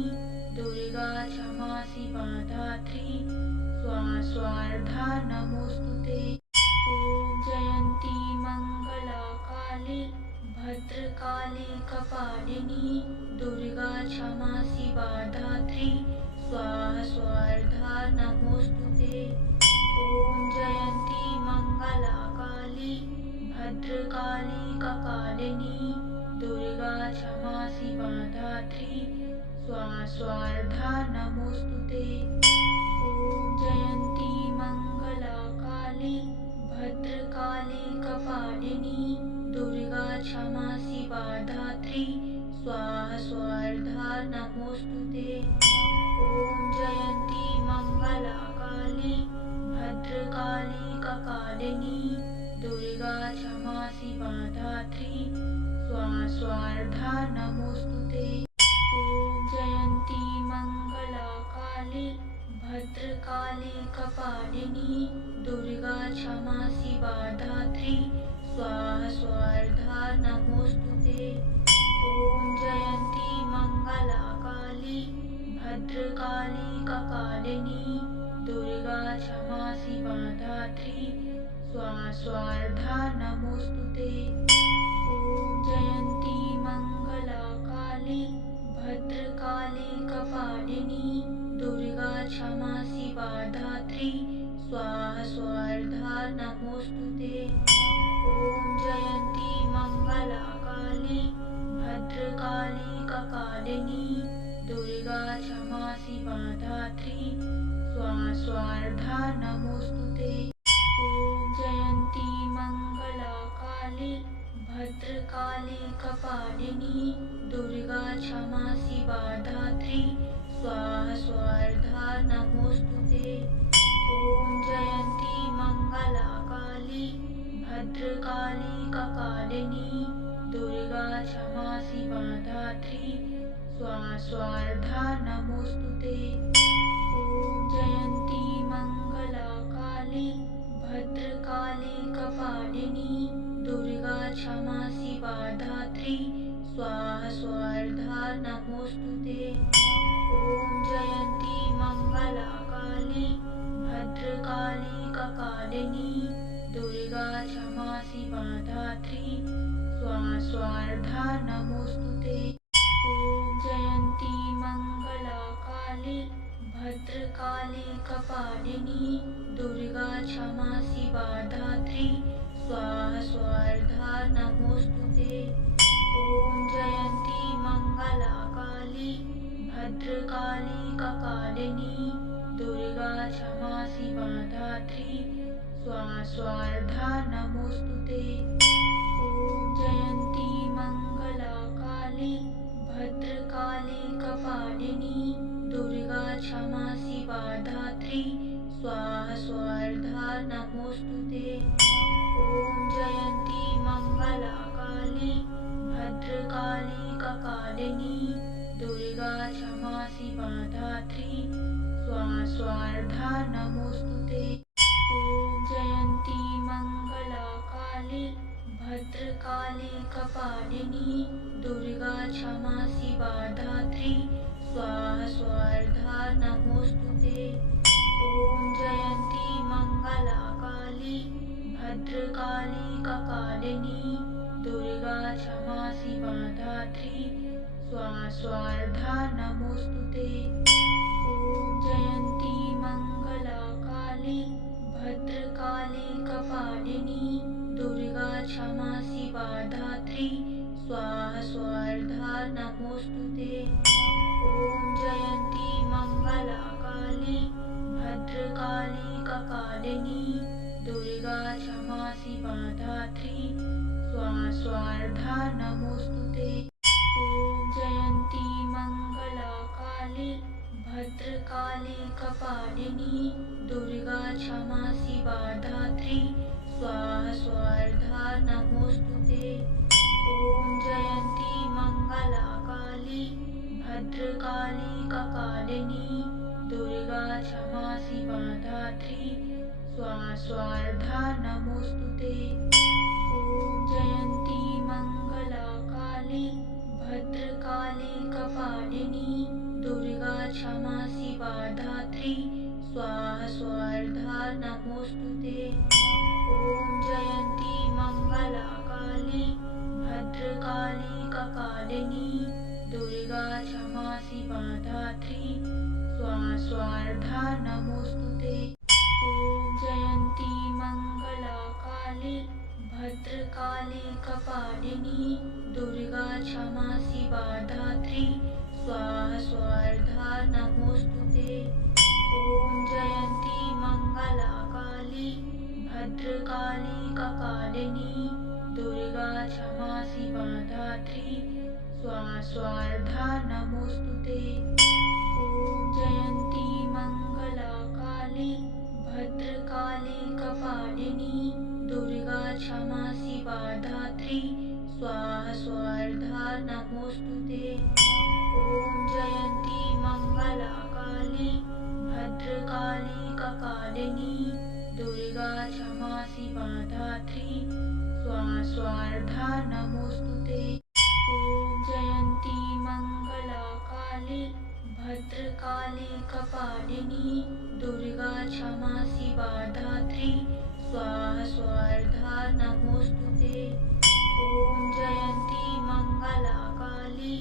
दुर्गा क्षमा शिवा धात्री स्वाहा स्वार्धा नमोस्तुते। ॐ जयन्ती मंगला काली भद्रकाली कपालिनी दुर्गा क्षमा शिवा धात्री स्वाहा स्वार्धा नमोस्तुते। ॐ जयन्ती मंगला काली भद्रकाली कपालिनी दुर्गा क्षमा शिवा धात्री स्वाहा नमोस्तुते। ओम जयंती मंगला काली भद्रकाली कपालिनी दुर्गा क्षमा शिवा धात्री स्वाहा नमोस्तुते। ओम जयंती मंगला काली भद्रकाली कपालिनी दुर्गा क्षमा शिवा धात्री स्वाहा नमोस्तुते। ओम जयंती मंगला काली भद्रकाली कपालिनी दुर्गा क्षमा शिवा धात्री स्वाहा नमोस्तुते। ओम जयंती मंगला काली भद्रकाली कपालिनी दुर्गा क्षमा शिवा धात्री स्वाहा नमोस्तुते। ओम जयंती मंगला काली भद्रकाली कपालिनी दुर्गा क्षमा शिवा धात्री स्वाहा नमोस्तुते। ओम जयंती मंगला काली भद्रकाली कपालिनी दुर्गा क्षमा शिवा धात्री स्वाहा नमोस्तुते। ओम जयंती मंगला काली भद्रकाली कपालिनी दुर्गा क्षमा शिवा धात्री स्वाहा नमोस्तुते। ओम जयंती मंगला काली भद्रकाली कपालिनी दुर्गा क्षमा शिवा धात्री स्वाहा नमोस्तुते। ओम जयंती मंगला काली भद्रकाली कपालिनी दुर्गा क्षमा शिवा धात्री स्वाहा नमोस्तुते। ओम जयंती मंगला काली भद्रकाली कपालिनी दुर्गा क्षमा शिवा धात्री स्वाहा नमोस्तुते। ओम जयंती मंगला काली भद्रकाली कपालिनी दुर्गा क्षमा शिवा धात्री स्वाहा नमोस्तुते। ओम जयंती मंगला काली भद्रकाली कपालिनी दुर्गा क्षमा शिवा धात्री स्वाहा नमोस्तुते। ओम जयंती मंगला काली भद्रकाली कपालिनी दुर्गा क्षमा शिवा धात्री स्वाहा नमोस्तुते। ओम जयंती मंगला काली भद्रकाली कपालिनी दुर्गा क्षमा शिवा धात्री स्वाहा नमोस्तुते। ओम जयंती मंगला काली भद्रकाली कपालिनी दुर्गा क्षमा शिवा धात्री स्वाहा नमोस्तुते। ओम जयंती मंगला काली भद्रकाली कपालिनी दुर्गा क्षमा शिवा धात्री स्वाहा नमोस्तुते। ओम जयंती मंगला काली भद्रकाली कपालिनी दुर्गा क्षमा शिवा धात्री स्वाहा नमोस्तुते। ओम जयंती मंगला काली भद्रकाली कपालिनी दुर्गा क्षमा शिवा धात्री स्वाहा नमोस्तुते। ओम जयंती मंगला काली भद्रकाली कपालिनी दुर्गा क्षमा शिवा धात्री स्वाहा नमोस्तुते। ओम जयंती मंगला काली भद्रकाली कपालिनी दुर्गा क्षमा शिवा धात्री स्वाहा नमोस्तुते। ओम जयंती मंगला काली भद्रकाली कपालिनी दुर्गा क्षमा शिवा धात्री स्वाहा नमोस्तुते। ओम जयंती मंगला काली भद्रकाली कपालिनी दुर्गा क्षमा शिवा धात्री स्वाहा नमोस्तुते। ओम जयंती मंगला काली भद्रकाली कपालिनी दुर्गा क्षमा शिवा धात्री स्वाहा स्वार्धा नमोस्तुते। ओम जयंती मंगला काली भद्रकाली कपालिनी दुर्गा क्षमा शिवा धात्री स्वाहा स्वार्धा नमोस्तुते। ओम जयंती मंगला काली भद्रकाली कपालिनी दुर्गा क्षमा शिवा धात्री स्वाहा स्वार्धा नमोस्तुते। ओम जयंती मंगला काली भद्रकाली कपालिनी दुर्गा क्षमा शिवा धात्री स्वाहा स्वार्धा नमोस्तुते। ओम जयंती मंगला काली भद्रकाली कपालिनी दुर्गा क्षमा शिवा धात्री स्वाहा स्वार्धा नमोस्तुते। ओम जयंती मंगला काली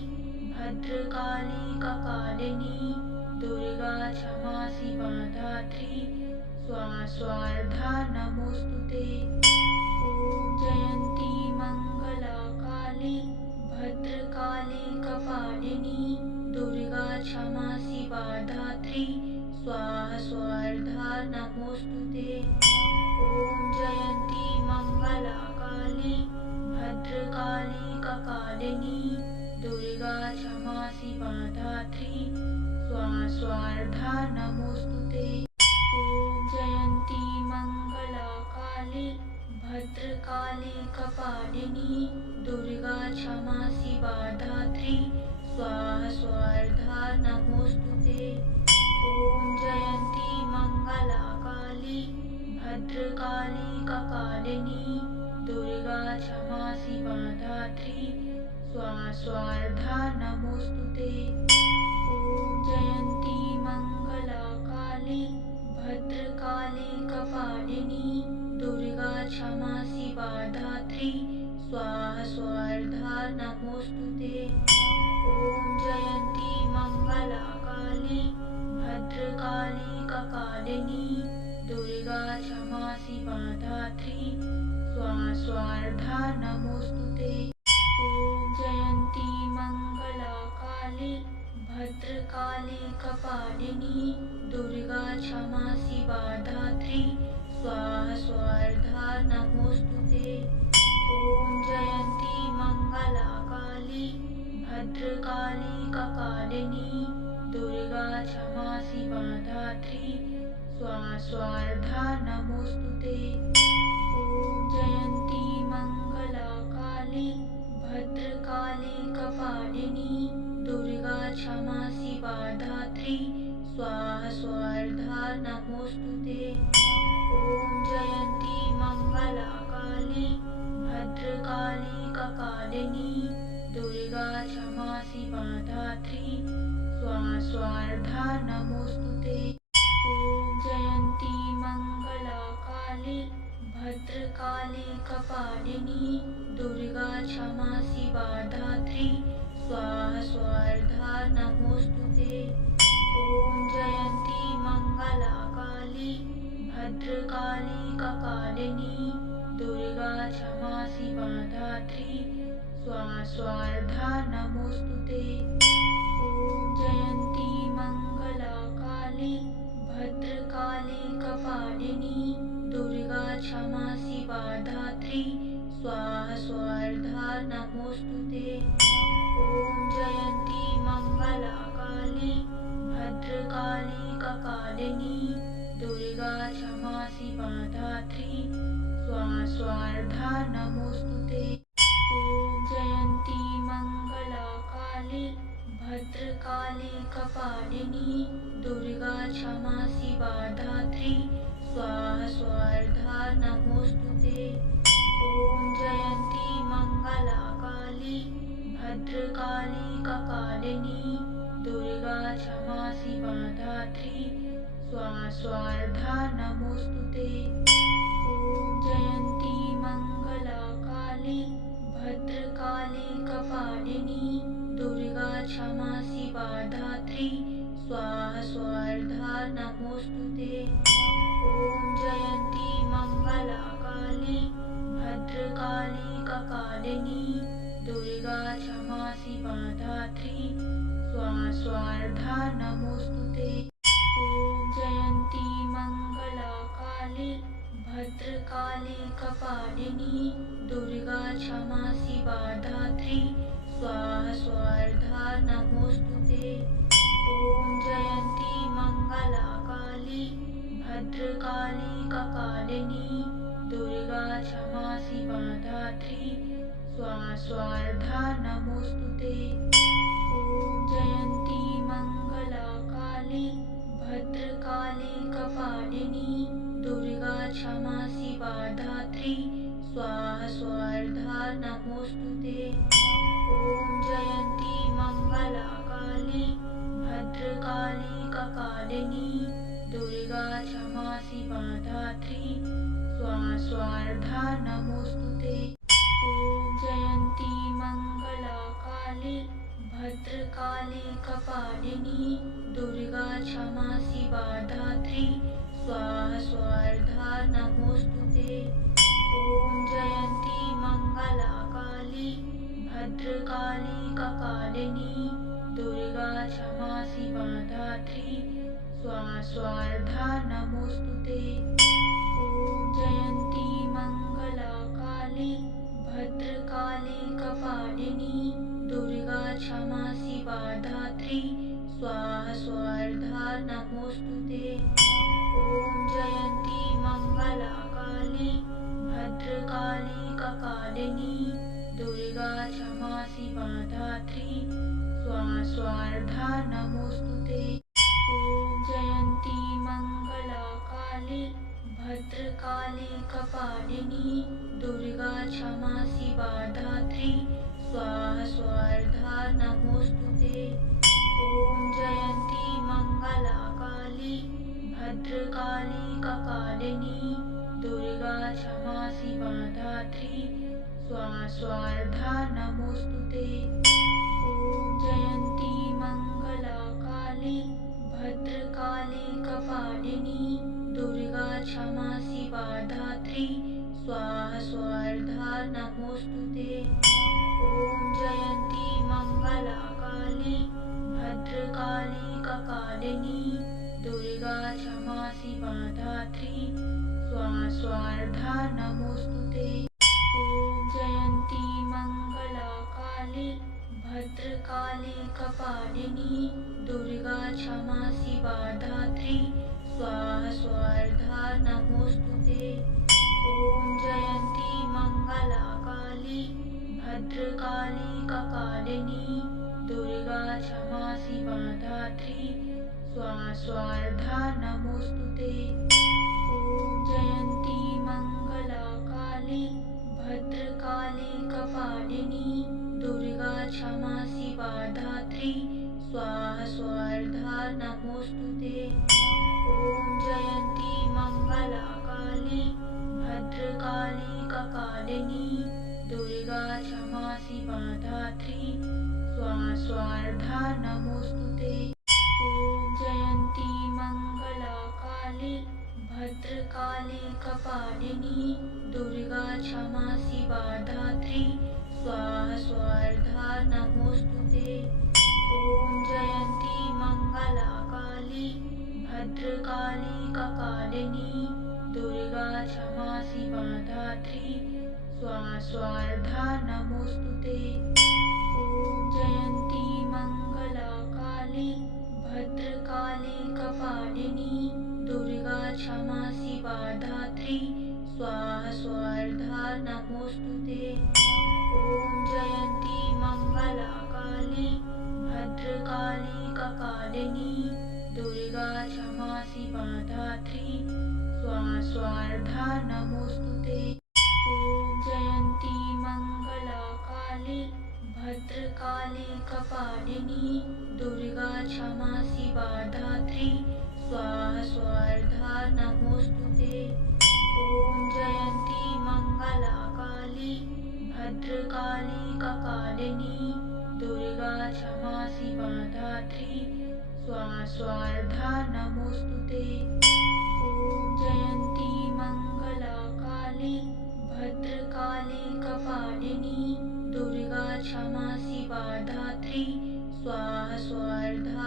भद्रकाली कपालिनी दुर्गा क्षमा शिवा धात्री स्वाहा स्वार्धा नमोस्तुते। ओम जयंती मंगला काली भद्रकाली कपालिनी दुर्गा क्षमा शिवा धात्री स्वाहा स्वार्धा नमोस्तुते। ओम जयंती मंगला काली भद्रकाली कपालिनी दुर्गा क्षमा शिवा धात्री स्वाहा स्वार्धा नमोस्तुते। ओम जयंती मंगला काली भद्रकाली कपालिनी दुर्गा क्षमा शिवा धात्री स्वाहा स्वार्धा नमोस्तुते। ओम जयंती मंगला काली भद्रकाली कपालिनी दुर्गा क्षमा शिवा धात्री स्वाहा स्वार्धा नमोस्तुते। ओम जयंती मंगला काली भद्रकाली कपालिनी दुर्गा क्षमा शिवा धात्री स्वाहा स्वार्धा नमोस्तुते। ओम जयंती मंगला काली भद्रकाली कपालिनी दुर्गा क्षमा शिवा धात्री स्वाहा स्वार्धा नमोस्तुते। ओम जयंती मंगला काली भद्रकाली कपालिनी दुर्गा क्षमा शिवा धात्री स्वाहा स्वार्धा नमोस्तुते। ओम जयंती मंगला काली भद्रकाली कपालिनी दुर्गा क्षमा शिवा धात्री स्वाहा स्वार्धा नमोस्तुते। ओम जयंती मंगला काली भद्रकाली कपालिनी दुर्गा क्षमा शिवा धात्री स्वाहा स्वार्धा नमोस्तुते। ओम जयंती मंगला काली भद्रकाली कपालिनी दुर्गा क्षमा शिवा धात्री स्वाहा स्वार्धा नमोस्तुते। ओम जयंती मंगला काली भद्रकाली कपालिनी दुर्गा क्षमा शिवा धात्री स्वाहा स्वार्धा नमोस्तुते। ओम जयंती मंगला काली भद्रकाली कपालिनी दुर्गा क्षमा शिवा धात्री स्वाहा स्वार्धा नमोस्तुते। ओम जयंती मंगला काली भद्रकाली कपालिनी दुर्गा क्षमा शिवा धात्री स्वाहा स्वार्धा नमोस्तुते। ओम जयंती मंगला काली भद्रकाली कपालिनी दुर्गा क्षमा शिवा धात्री स्वाहा स्वार्धा नमोस्तुते। ओम जयंती मंगला काली भद्रकाली कपालिनी दुर्गा क्षमा शिवा धात्री स्वाहा स्वार्धा नमोस्तुते। ओम जयंती मंगला काली भद्रकाली कपालिनी दुर्गा क्षमा शिवा धात्री स्वाहा स्वार्धा नमोस्तुते। ओम जयंती मंगला काली भद्रकाली कपालिनी दुर्गा क्षमा शिवा धात्री स्वाहा स्वार्धा नमोस्तुते। ओम जयंती मंगला काली भद्रकाली कपालिनी दुर्गा स्वार्धा नमोस्तुते। ॐ जयन्ती मङ्गला काली भद्रकाली कपालिनी दुर्गा क्षमा शिवा धात्री स्वाहा स्वार्धा नमोस्तुते। ॐ जयन्ती मङ्गला काली भद्रकाली कपालिनी दुर्गा क्षमा शिवा धात्री स्वाहा स्वार्धा नमोस्तुते। ॐ जयन्ती मङ्गला काली भद्रकाली कपालिनी दुर्गा क्षमा शिवा धात्री स्वाहा स्वार्धा नमोस्तुते। ॐ जयन्ती मङ्गला काली भद्रकाली कपालिनी दुर्गा क्षमा शिवा धात्री स्वाहा स्वार्धा नमोस्तुते। ॐ जयन्ती मङ्गला काली भद्रकाली कपालिनी दुर्गा क्षमा शिवा धात्री स्वाहा स्वार्धा नमोस्तुते। ॐ जयन्ती मङ्गला काली भद्रकाली कपालिनी दुर्गा क्षमा शिवा धात्री स्वाहा स्वार्धा नमोस्तुते। ॐ जयन्ती मङ्गला काली भद्रकाली कपालिनी दुर्गा क्षमा शिवा धात्री स्वाहा स्वार्धा नमोस्तुते। ॐ जयन्ती मङ्गला काली भद्रकाली कपालिनी दुर्गा क्षमा शिवा धात्री स्वाहा स्वार्धा नमोस्तुते। ॐ जयन्ती मङ्गला काली भद्रकाली कपालिनी दुर्गा क्षमा शिवा धात्री स्वाहा स्वार्धा नमोस्तुते। ॐ जयन्ती मङ्गला काली भद्रकाली कपालिनी दुर्गा क्षमा शिवा धात्री स्वाहा स्वार्धा नमोस्तुते। ॐ जयन्ती मङ्गला काली भद्रकाली कपालिनी दुर्गा क्षमा शिवा धात्री स्वाहा स्वार्धा नमोस्तुते। ॐ जयन्ती मङ्गला काली भद्रकाली कपालिनी दुर्गा क्षमा शिवा धात्री स्वाहा स्वार्धा नमोस्तुते। ॐ जयन्ती मङ्गला काली भद्रकाली कपालिनी दुर्गा क्षमा शिवा धात्री स्वाहा स्वार्धा नमोस्तुते। ॐ जयन्ती मङ्गला काली भद्रकाली कपालिनी दुर्गा क्षमा शिवा धात्री स्वाहा स्वार्धा नमोस्तुते। ॐ जयन्ती मङ्गला काली भद्रकाली कपालिनी दुर्गा क्षमा शिवा धात्री स्वाहा स्वार्धा नमोस्तुते। ॐ जयन्ती मङ्गला काली भद्रकाली कपालिनी दुर्गा क्षमा शिवा धात्री स्वाहा स्वार्धा नमोस्तुते। ॐ जयन्ती मङ्गला काली भद्रकाली कपालिनी दुर्गा क्षमा शिवा धात्री स्वाहा स्वार्धा नमोस्तुते। ॐ जयन्ती मङ्गला काली भद्रकाली कपालिनी दुर्गा क्षमा शिवा धात्री स्वाहा स्वार्धा नमोस्तुते। ॐ जयन्ती मङ्गला काली भद्रकाली कपालिनी दुर्गा क्षमा शिवा धात्री स्वाहा स्वार्धा नमोस्तुते। ॐ जयन्ती मङ्गला काली भद्रकाली कपालिनी दुर्गा क्षमा शिवा धात्री स्वाहा स्वार्धा नमोस्तुते। ॐ जयन्ती मङ्गला काली भद्रकाली कपालिनी दुर्गा क्षमा शिवा धात्री स्वाहा स्वार्धा नमोस्तुते। ॐ जयन्ती मङ्गला काली भद्रकाली कपालिनी दुर्गा क्षमा शिवा धात्री स्वाहा स्वार्धा नमोस्तुते। ॐ जयन्ती मङ्गला काली भद्रकाली कपालिनी दुर्गा क्षमा शिवा धात्री स्वाहा स्वार्धा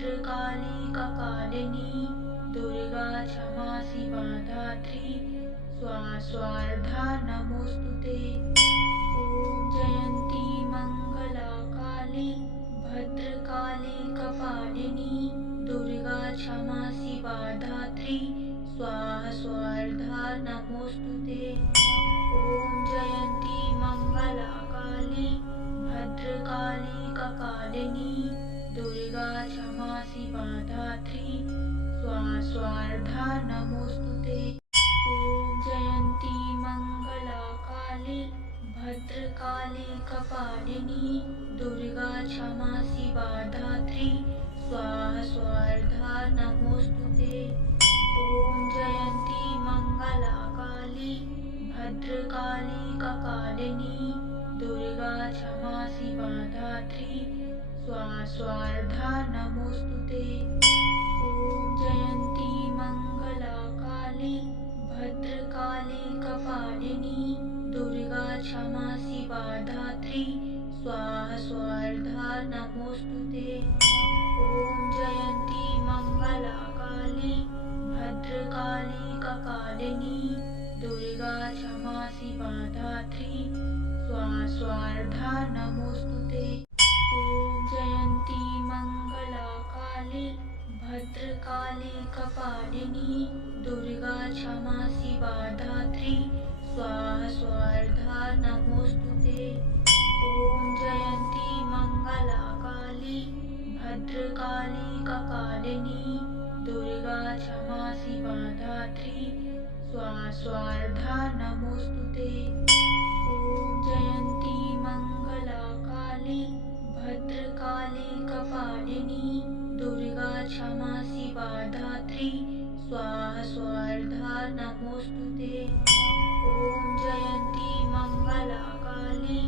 भद्रकाली कपालिनी दुर्गा क्षमा शिवा धात्री स्वाहा नमोस्तुते। ओम जयंती मंगला काली भद्रकाली कपालिनी दुर्गा क्षमा शिवा धात्री स्वाहा नमोस्तुते। ओम जयंती मंगला काली भद्रकाली कपालिनी दुर्गा क्षमा शिवा धात्री स्वाहा नमोस्तुते। ओम जयंती मंगला काली भद्रकाली कपालिनी दुर्गा क्षमा शिवा धात्री स्वाहा नमोस्तुते। ओम जयंती मंगला काली भद्रकाली कपालिनी दुर्गा क्षमा शिवा धात्री स्वाहा नमोस्तुते। ओम जयंती मंगला काली भद्रकाली कपालिनी दुर्गा क्षमा शिवा धात्री स्वाहा नमोस्तुते। ओम जयंती मंगला काली भद्रकाली कपालिनी दुर्गा क्षमा शिवा धात्री स्वाहा नमोस्तुते। ओम जयंती मंगला काली भद्रकाली कपालिनी दुर्गा क्षमा शिवा धात्री स्वाहा नमोस्तुते। ओम जयंती मंगला काली भद्रकाली कपालिनी दुर्गा क्षमा शिवा धात्री स्वाहा नमोस्तुते। ओम जयंती मंगला काली भद्रकाली कपालिनी दुर्गा क्षमा शिवा धात्री स्वाहा नमोस्तुते। ओम जयंती मंगला काली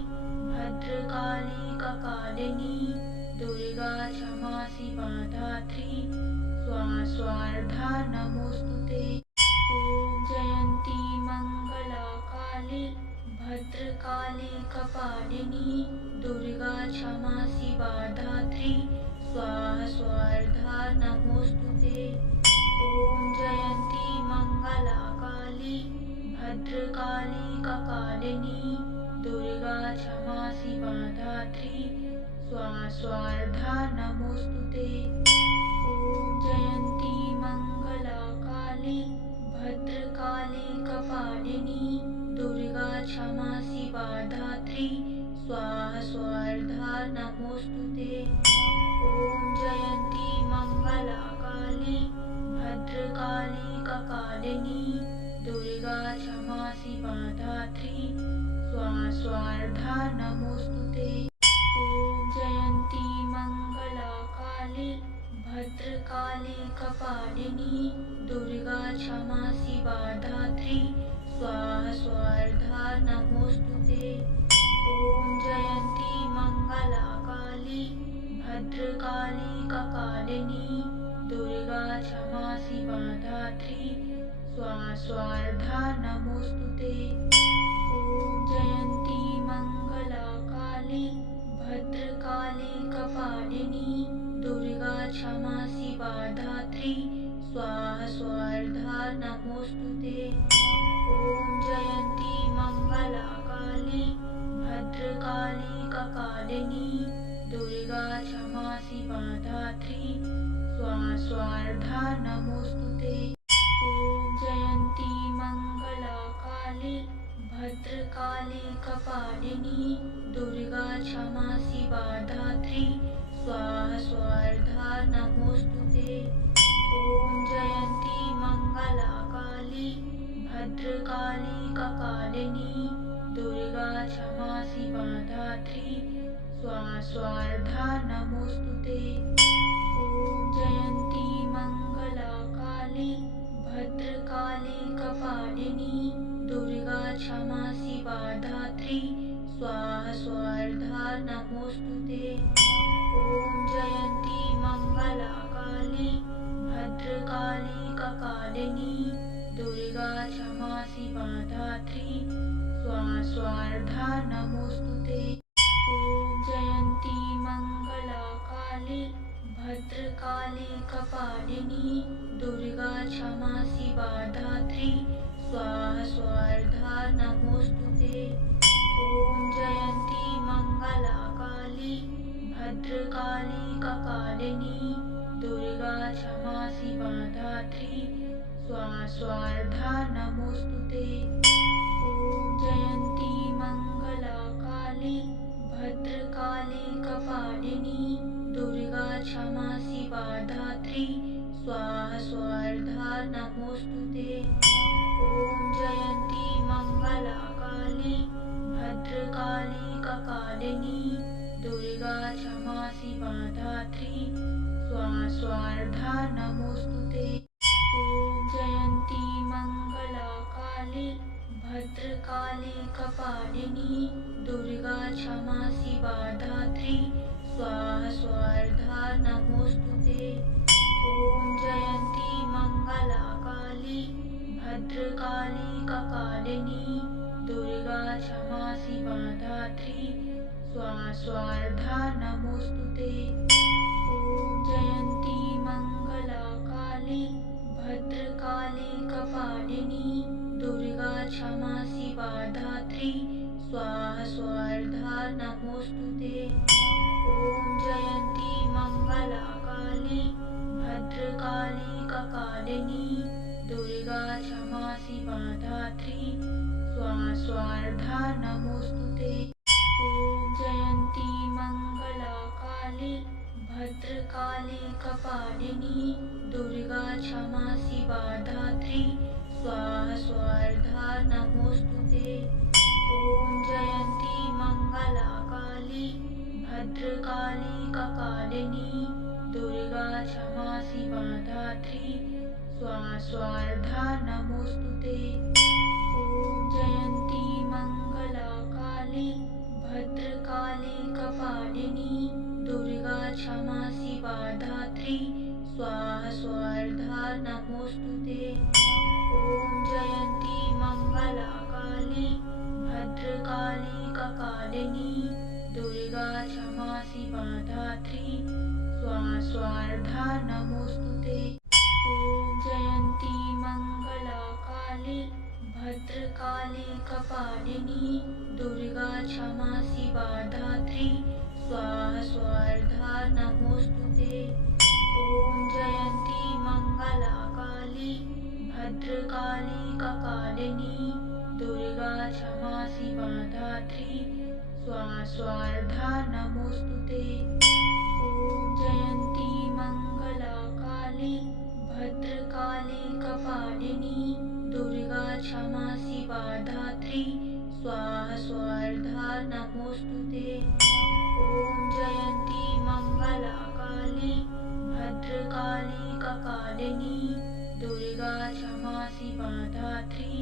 भद्रकाली कपालिनी दुर्गा क्षमा शिवा धात्री स्वाहा नमोस्तुते। ओम जयंती मंगला काली भद्रकाली कपालिनी दुर्गा क्षमा शिवा धात्री स्वाहा नमोस्तुते। ओम जयंती मंगला काली भद्रकाली कपालिनी दुर्गा क्षमा शिवा धात्री स्वाहा नमोस्तुते। ओम जयंती मंगला काली भद्रकाली कपालिनी दुर्गा क्षमा शिवा धात्री स्वाहा नमोस्तुते। ओम जयंती मंगला काली भद्रकाली कपालिनी दुर्गा क्षमा शिवा धात्री स्वाहा नमोस्तुते। ओम जयंती मंगला काली भद्रकाली कपालिनी दुर्गा क्षमा शिवा धात्री स्वाहा नमोस्तुते। ओम जयंती मंगला काली भद्रकाली कपालिनी दुर्गा क्षमा शिवा धात्री स्वाहा नमोस्तुते। ओम जयंती मंगला काली भद्रकाली कपालिनी दुर्गा क्षमा शिवा धात्री स्वाहा नमोस्तुते। ओम जयंती मंगला काली भद्रकाली कपालिनी दुर्गा क्षमा शिवा धात्री स्वाहा नमोस्तुते। ओम जयंती मंगला काली भद्रकाली कपालिनी दुर्गा क्षमा शिवा धात्री स्वाहा नमोस्तुते। ओम जयंती मंगला काली भद्रकाली कपालिनी दुर्गा क्षमा शिवा धात्री स्वाहा नमोस्तुते। ओम जयंती मंगला काली भद्रकाली कपालिनी दुर्गा क्षमा शिवा धात्री स्वाहा नमोस्तुते। ओम जयंती मंगला काली भद्रकाली कपालिनी दुर्गा क्षमा शिवा धात्री स्वाहा नमोस्तुते। ओम जयंती मंगला काली भद्रकाली कपालिनी दुर्गा क्षमा शिवा धात्री स्वाहा स्वार्धा नमोस्तुते। ओम जयंती मंगला काली भद्रकाली कपालिनी दुर्गा क्षमा शिवा धात्री स्वाहा स्वार्धा नमोस्तुते। ओम जयंती मंगला काली भद्रकाली कपालिनी दुर्गा क्षमा शिवा धात्री स्वाहा स्वार्धा नमोस्तुते। ओम जयंती मंगला काली भद्रकाली कपालिनी दुर्गा क्षमा शिवा धात्री स्वाहा स्वार्धा नमोस्तुते। ओम जयंती मंगला काली भद्रकाली कपालिनी दुर्गा क्षमा शिवा धात्री स्वाहा स्वार्धा नमोस्तुते। ओम जयंती मंगला काली भद्रकाली कपालिनी दुर्गा क्षमा शिवा धात्री स्वाहा स्वार्धा नमोस्तुते। ओम जयंती मंगला काली भद्रकाली कपालिनी दुर्गा क्षमा शिवा धात्री स्वाहा स्वार्धा नमोस्तुते। ओम जयंती मंगला काली भद्रकाली कपालिनी दुर्गा क्षमा शिवा धात्री स्वाहा स्वार्धा नमोस्तुते। ओम जयंती मंगला काली भद्रकाली कपालिनी दुर्गा क्षमा शिवा धात्री स्वाहा स्वार्धा नमोस्तुते। ओम जयंती मंगला काली भद्रकाली कपालिनी दुर्गा क्षमा शिवा धात्री स्वाहा स्वार्धा नमोस्तुते। ओम जयंती मंगला काली भद्रकाली कपालिनी दुर्गा क्षमा शिवा धात्री स्वाहा स्वार्धा नमोस्तुते। ओम जयंती मंगला काली भद्रकाली कपालिनी दुर्गा क्षमा शिवा धात्री स्वाहा स्वार्धा नमोस्तुते। ओम जयंती मंगला काली भद्रकाली कपालिनी दुर्गा क्षमा शिवा धात्री स्वाहा स्वार्धा नमोस्तुते। ओम जयंती मंगला काली भद्रकाली कपालिनी दुर्गा क्षमा शिवा धात्री स्वाहा स्वार्धा नमोस्तुते। ओम जयंती मंगला काली भद्रकाली कपालिनी दुर्गा क्षमा शिवा धात्री स्वाहा स्वार्धा नमोस्तुते। ओम जयंती मंगला काली भद्रकाली कपालिनी दुर्गा क्षमा शिवा धात्री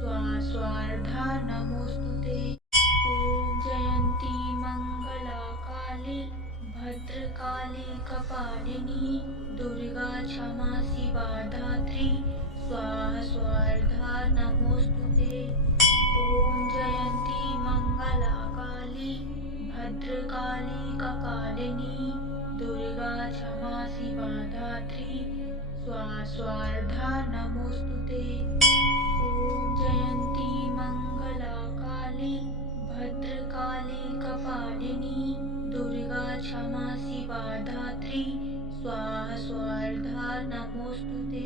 स्वाहा स्वार्धा नमोस्तुते। ओम जयंती मंगला काली भद्रकाली कपालिनी दुर्गा क्षमा शिवा धात्री स्वाहा स्वार्धा नमोस्तुते। ओम जयंती मंगला काली भद्रकाली कपालिनी दुर्गा क्षमा शिवा धात्री स्वाहा स्वार्धा नमोस्तुते। ओम जयंती मंगला काली भद्रकाली कपालिनी दुर्गा क्षमा शिवा धात्री स्वाहा स्वार्धा नमोस्तुते।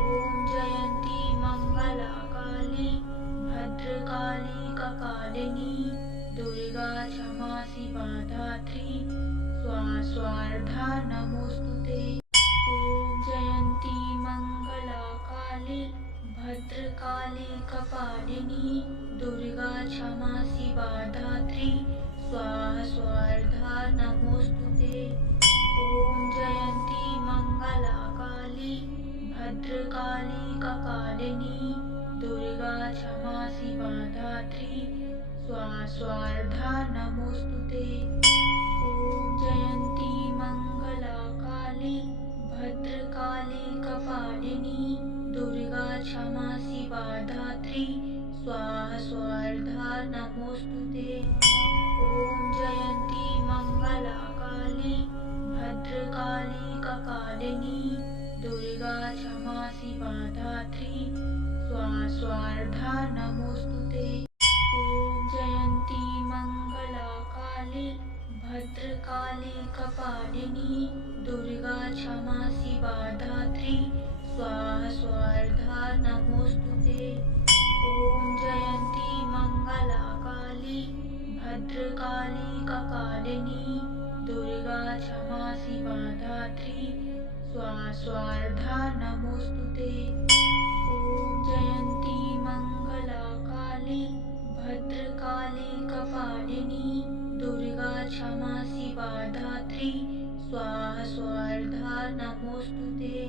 ओम जयंती मंगला काली भद्रकाली कपालिनी दुर्गा क्षमा शिवा धात्री स्वाहा स्वार्धा नमोस्तुते। ओम जयंती मंगला काली भद्रकाली कपालिनी दुर्गा क्षमा शिवा धात्री स्वाहा स्वार्धा नमोस्तुते। ओम जयंती मंगला काली भद्रकाली कपालिनी दुर्गा क्षमा शिवा धात्री स्वाहा स्वार्धा नमोस्तुते। ओम जयंती मंगला काली भद्रकाली कपालिनी दुर्गा क्षमा शिवा धात्री स्वाहा स्वार्धा नमोस्तुते। ओम जयंती मंगला काली भद्रकाली स्वार्धा नमोस्तुते। ॐ जयन्ती मंगला काली भद्रकाली कपालिनी दुर्गा क्षमा शिवा धात्री स्वाहा स्वार्धा नमोस्तुते। ॐ जयन्ती मंगला काली भद्रकाली कपालिनी दुर्गा क्षमा शिवा धात्री स्वाहा स्वार्धा नमोस्तुते। ॐ जयन्ती मंगला काली भद्रकाली कपालिनी दुर्गा क्षमा शिवा धात्री स्वाहा स्वार्धा नमोस्तुते।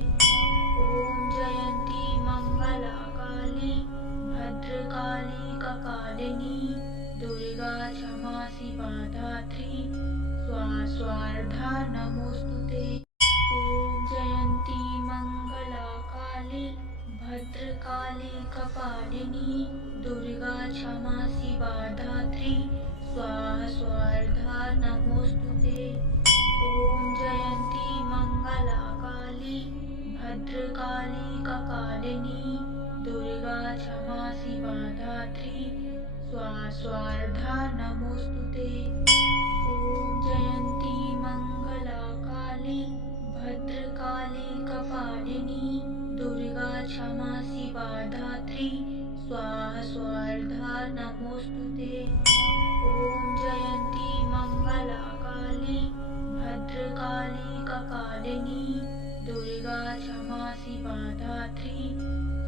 ॐ जयन्ती मंगला काली भद्रकाली कपालिनी दुर्गा क्षमा शिवा धात्री स्वाहा स्वार्धा नमोस्तुते। ॐ जयन्ती मंगला काली भद्रकाली कपालिनी दुर्गा क्षमा शिवा धात्री स्वाहा स्वार्धा नमोस्तुते। ॐ जयन्ती मंगला काली भद्रकाली कपालिनी दुर्गा क्षमा शिवा धात्री स्वाहा स्वार्धा नमोस्तुते। ॐ जयन्ती मंगला काली भद्रकाली कपालिनी दुर्गा क्षमा शिवा धात्री स्वाहा स्वार्धा नमोस्तुते। ॐ जयन्ती मंगला काली भद्रकाली कपालिनी दुर्गा क्षमा शिवा धात्री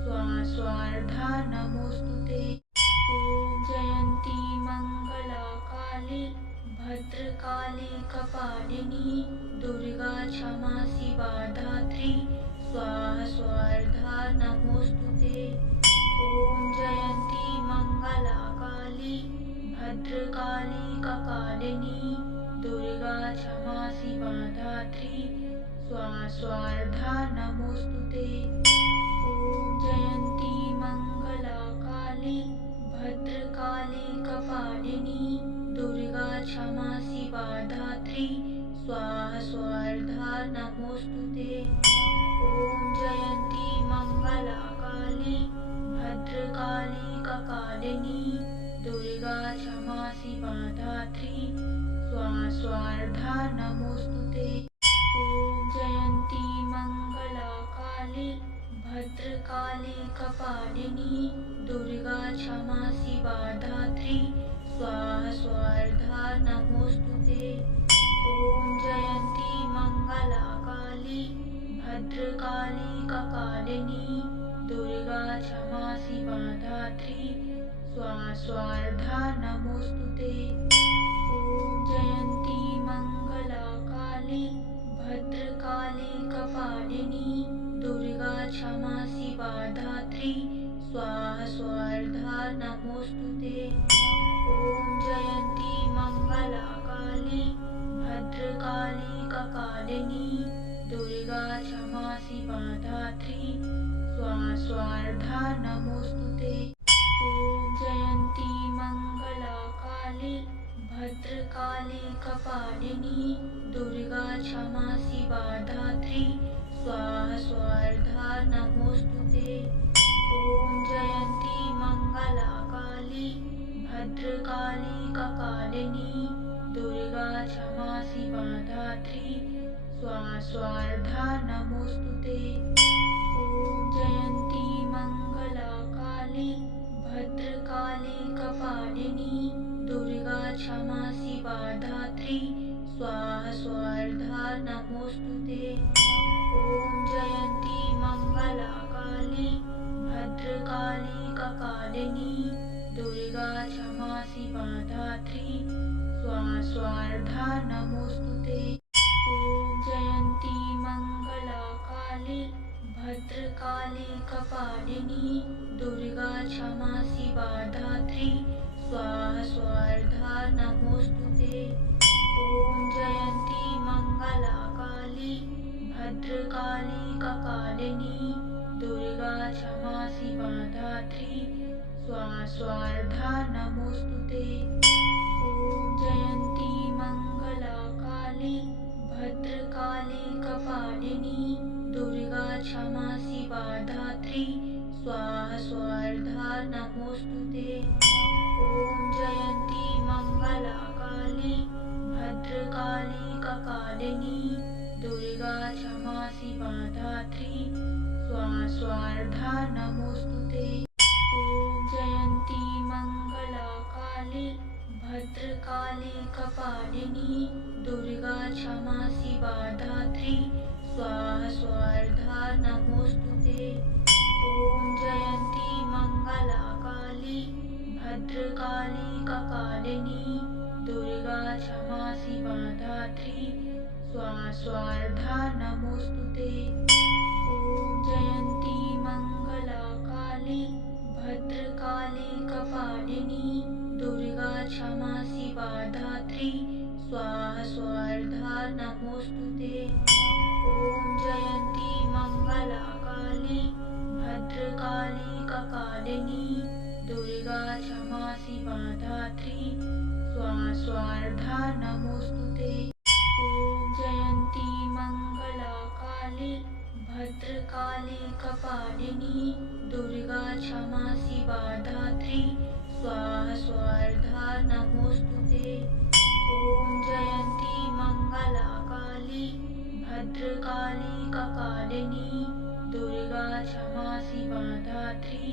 स्वाहा स्वार्धा नमोस्तुते। ॐ जयन्ती मंगला काली भद्रकाली कपालिनी दुर्गा क्षमा शिवा धात्री स्वाहा स्वार्धा नमोस्तुते। ॐ जयन्ती मंगला काली भद्रकाली कपालिनी दुर्गा क्षमा शिवा धात्री स्वाहा स्वार्धा नमोस्तुते। ॐ जयन्ती मंगला काली भद्रकाली कपालिनी दुर्गा क्षमा शिवा धात्री स्वाहा स्वार्धा नमोस्तुते। ॐ जयन्ती मंगला काली भद्रकाली कपालिनी दुर्गा क्षमा शिवा धात्री स्वाहा स्वार्धा नमोस्तुते। ॐ जयन्ती मंगला काली भद्रकाली कपालिनी दुर्गा क्षमा शिवा धात्री स्वाहा स्वार्धा नमोस्तुते। ॐ जयन्ती मंगला काली भद्रकाली कपालिनी दुर्गा क्षमा शिवा धात्री स्वाहा स्वार्धा नमोस्तुते। ॐ जयन्ती मंगला काली भद्रकाली कपालिनी दुर्गा क्षमा शिवा धात्री स्वाहा स्वार्धा नमोस्तुते। ॐ जयन्ती मंगला काली भद्रकाली कपालिनी दुर्गा क्षमा शिवा धात्री स्वाहा स्वार्धा नमोस्तुते। ॐ जयन्ती मंगला काली भद्रकाली कपालिनी दुर्गा क्षमा शिवा धात्री स्वाहा स्वार्धा नमोस्तुते। ॐ जयन्ती मंगला काली भद्रकाली कपालिनी दुर्गा क्षमा शिवा धात्री स्वाहा स्वार्धा नमोस्तुते। ॐ जयन्ती मंगला काली भद्रकाली कपालिनी दुर्गा क्षमा शिवा धात्री स्वाहा स्वार्धा नमोस्तुते। ॐ जयन्ती मंगला काली भद्रकाली कपालिनी दुर्गा क्षमा शिवा धात्री स्वाहा स्वार्धा नमोस्तुते। ॐ जयन्ती मंगला काली भद्रकाली कपालिनी दुर्गा क्षमा शिवा धात्री स्वाहा स्वार्धा नमोस्तुते। ॐ जयन्ती मंगला काली भद्रकाली कपालिनी दुर्गा क्षमा शिवा धात्री स्वाहा स्वार्धा नमोस्तुते। ॐ जयन्ती मंगला काली भद्रकाली कपालिनी दुर्गा क्षमा शिवा धात्री स्वाहा स्वार्धा नमोस्तुते। ॐ जयन्ती मंगला काली भद्रकाली कपालिनी दुर्गा क्षमा शिवा धात्री स्वाहा स्वार्धा नमोस्तुते। ॐ जयन्ती मंगला काली भद्रकाली कपालिनी दुर्गा क्षमा शिवा धात्री स्वाहा स्वार्धा नमोस्तुते। ॐ जयन्ती मंगला काली भद्रकाली कपालिनी दुर्गा क्षमा शिवा धात्री स्वाहा स्वार्धा नमोस्तुते। ॐ जयन्ती मंगला काली भद्रकाली कपालिनी दुर्गा क्षमा शिवा धात्री स्वाहा स्वार्धा नमोस्तुते। ॐ जयन्ती मंगला काली भद्रकाली कपालिनी दुर्गा क्षमा शिवा धात्री स्वाहा स्वार्धा नमोस्तुते। ॐ जयन्ती मंगला काली भद्रकाली कपालिनी दुर्गा क्षमा शिवा धात्री स्वाहा स्वार्धा नमोस्तुते। ॐ जयन्ती मंगला काली भद्रकाली कपालिनी दुर्गा क्षमा शिवा धात्री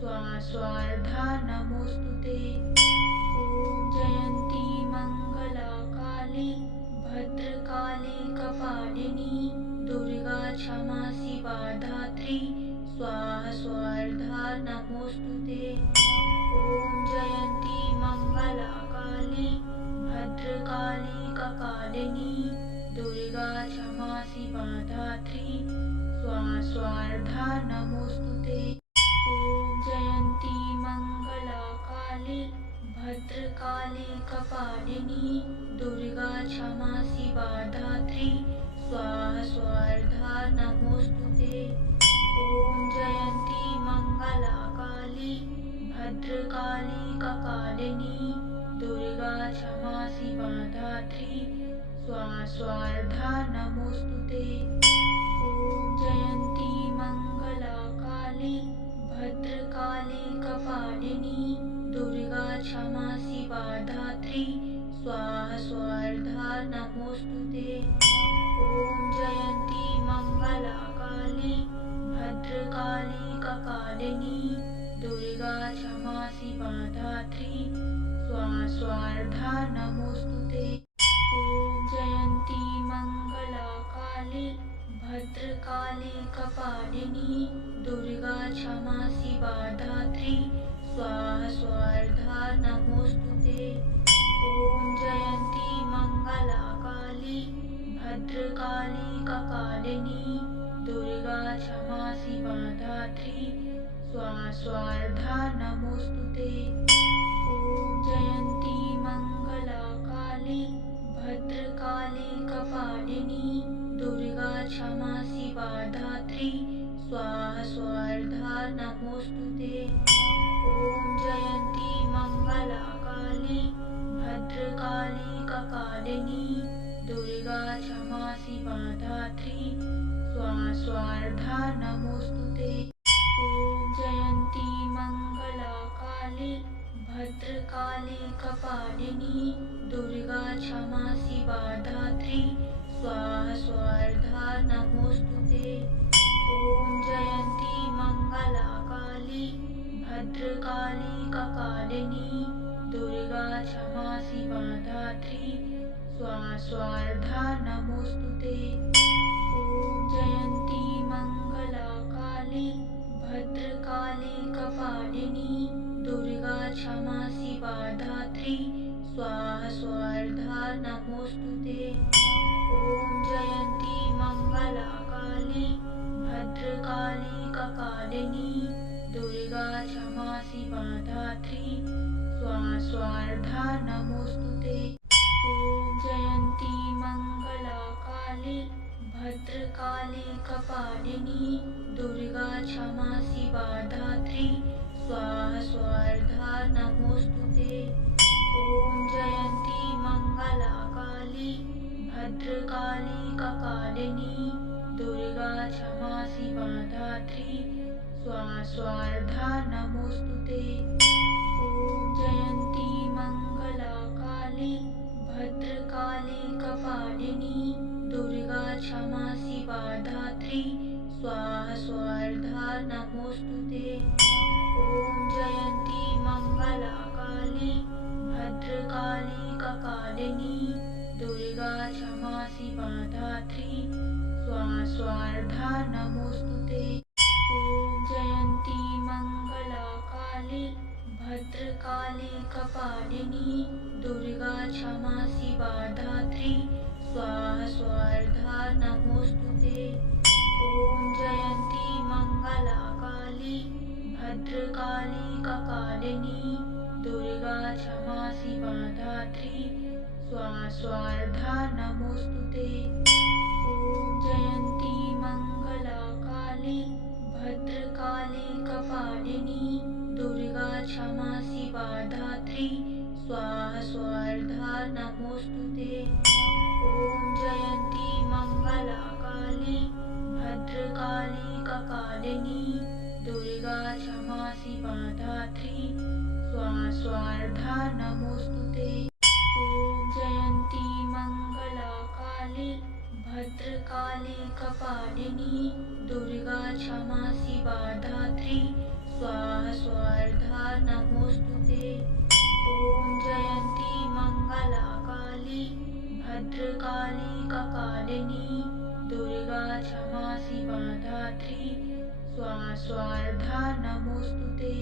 स्वाहा स्वार्धा नमोस्तुते। ॐ जयन्ती मंगला काली भद्रकाली कपालिनी दुर्गा क्षमा शिवा धात्री स्वाहा स्वार्धा नमोस्तुते। ॐ जयन्ती मंगला काली भद्रकाली कपालिनी दुर्गा क्षमा शिवा धात्री स्वाहा स्वार्धा नमोस्तुते। ॐ जयन्ती मंगला काली भद्रकाली कपालिनी दुर्गा क्षमा शिवा धात्री स्वाहा स्वार्धा नमोस्तुते। ॐ जयन्ती मंगला काली भद्रकाली कपालिनी दुर्गा क्षमा शिवा धात्री स्वाहा स्वार्धा नमोस्तुते। ॐ जयन्ती मंगला काली भद्रकाली कपालिनी दुर्गा क्षमा शिवा धात्री स्वाहा स्वार्धा नमोस्तुते। ॐ जयन्ती मंगला काली भद्रकाली कपालिनी दुर्गा क्षमा शिवा धात्री स्वाहा स्वार्धा नमोस्तुते। ॐ जयन्ती मंगला काली भद्रकाली कपालिनी दुर्गा क्षमा शिवा धात्री स्वाहा स्वार्धा नमोस्तुते। ॐ जयन्ती मंगला काली भद्रकाली कपालिनी दुर्गा क्षमा शिवा धात्री स्वाहा स्वार्धा नमोस्तुते। ॐ जयन्ती मंगला काली भद्रकाली कपालिनी दुर्गा क्षमा शिवा धात्री स्वाहा स्वार्धा नमोस्तुते। ॐ जयन्ती मंगला काली भद्रकाली कपालिनी दुर्गा क्षमा शिवा धात्री स्वाहा स्वार्धा नमोस्तुते। ॐ जयन्ती मंगला काली भद्रकाली कपालिनी दुर्गा क्षमा शिवा धात्री स्वाहा स्वार्धा नमोस्तुते। ॐ जयन्ती मंगला काली भद्रकाली कपालिनी दुर्गा क्षमा शिवा धात्री स्वाहा स्वार्धा नमोस्तुते। ॐ जयन्ती मंगला काली भद्रकाली कपालिनी दुर्गा क्षमा शिवा धात्री स्वाहा स्वार्धा नमोस्तुते। ॐ जयन्ती मंगला काली भद्रकाली कपालिनी दुर्गा क्षमा शिवा धात्री स्वाहा स्वार्धा नमोस्तुते। ॐ जयन्ती मंगला काली भद्रकाली कपालिनी दुर्गा क्षमा शिवा धात्री स्वाहा स्वार्धा नमोस्तुते। ॐ जयन्ती मंगला काली भद्रकाली कपालिनी दुर्गा क्षमा शिवा धात्री स्वार्धा नमोस्तुते। ॐ जयन्ती मङ्गला काली भद्रकाली कपालिनी दुर्गा क्षमा शिवा धात्री स्वाहा स्वार्धा नमोस्तुते। ॐ जयन्ती मङ्गला काली भद्रकाली कपालिनी दुर्गा क्षमा शिवा धात्री स्वाहा स्वार्धा नमोस्तुते। ॐ जयन्ती मङ्गला काली भद्रकाली कपालिनी दुर्गा क्षमा शिवा धात्री स्वाहा स्वार्धा नमोस्तुते। ॐ जयन्ती मङ्गला काली भद्रकाली कपालिनी दुर्गा क्षमा शिवा धात्री स्वाहा स्वार्धा नमोस्तुते। ॐ जयन्ती मङ्गला काली भद्रकाली कपालिनी दुर्गा क्षमा शिवा धात्री स्वाहा स्वार्धा नमोस्तुते। ॐ जयन्ती मङ्गला काली भद्रकाली कपालिनी दुर्गा क्षमा शिवा धात्री स्वाहा स्वार्धा नमोस्तुते। ॐ जयन्ती मङ्गला काली भद्रकाली कपालिनी दुर्गा क्षमा शिवा धात्री स्वाहा स्वार्धा नमोस्तुते। ॐ जयन्ती मङ्गला काली भद्रकाली कपालिनी दुर्गा क्षमा शिवा धात्री स्वाहा स्वार्धा नमोस्तुते।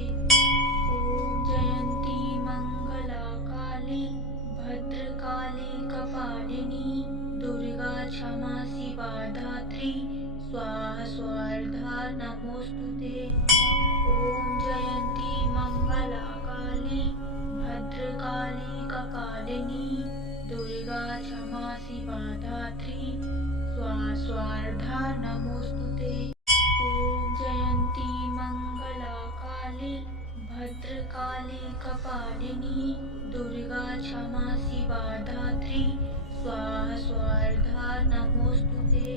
ॐ जयन्ती मङ्गला काली भद्रकाली कपालिनी दुर्गा क्षमा शिवा धात्री स्वाहा स्वार्धा नमोस्तुते। ॐ जयन्ती मङ्गला काली भद्रकाली कपालिनी दुर्गा क्षमा शिवा धात्री स्वाहा स्वार्धा नमोस्तुते। ॐ जयन्ती मङ्गला काली भद्रकाली कपालिनी दुर्गा क्षमा शिवा धात्री स्वाहा स्वार्धा नमोस्तुते।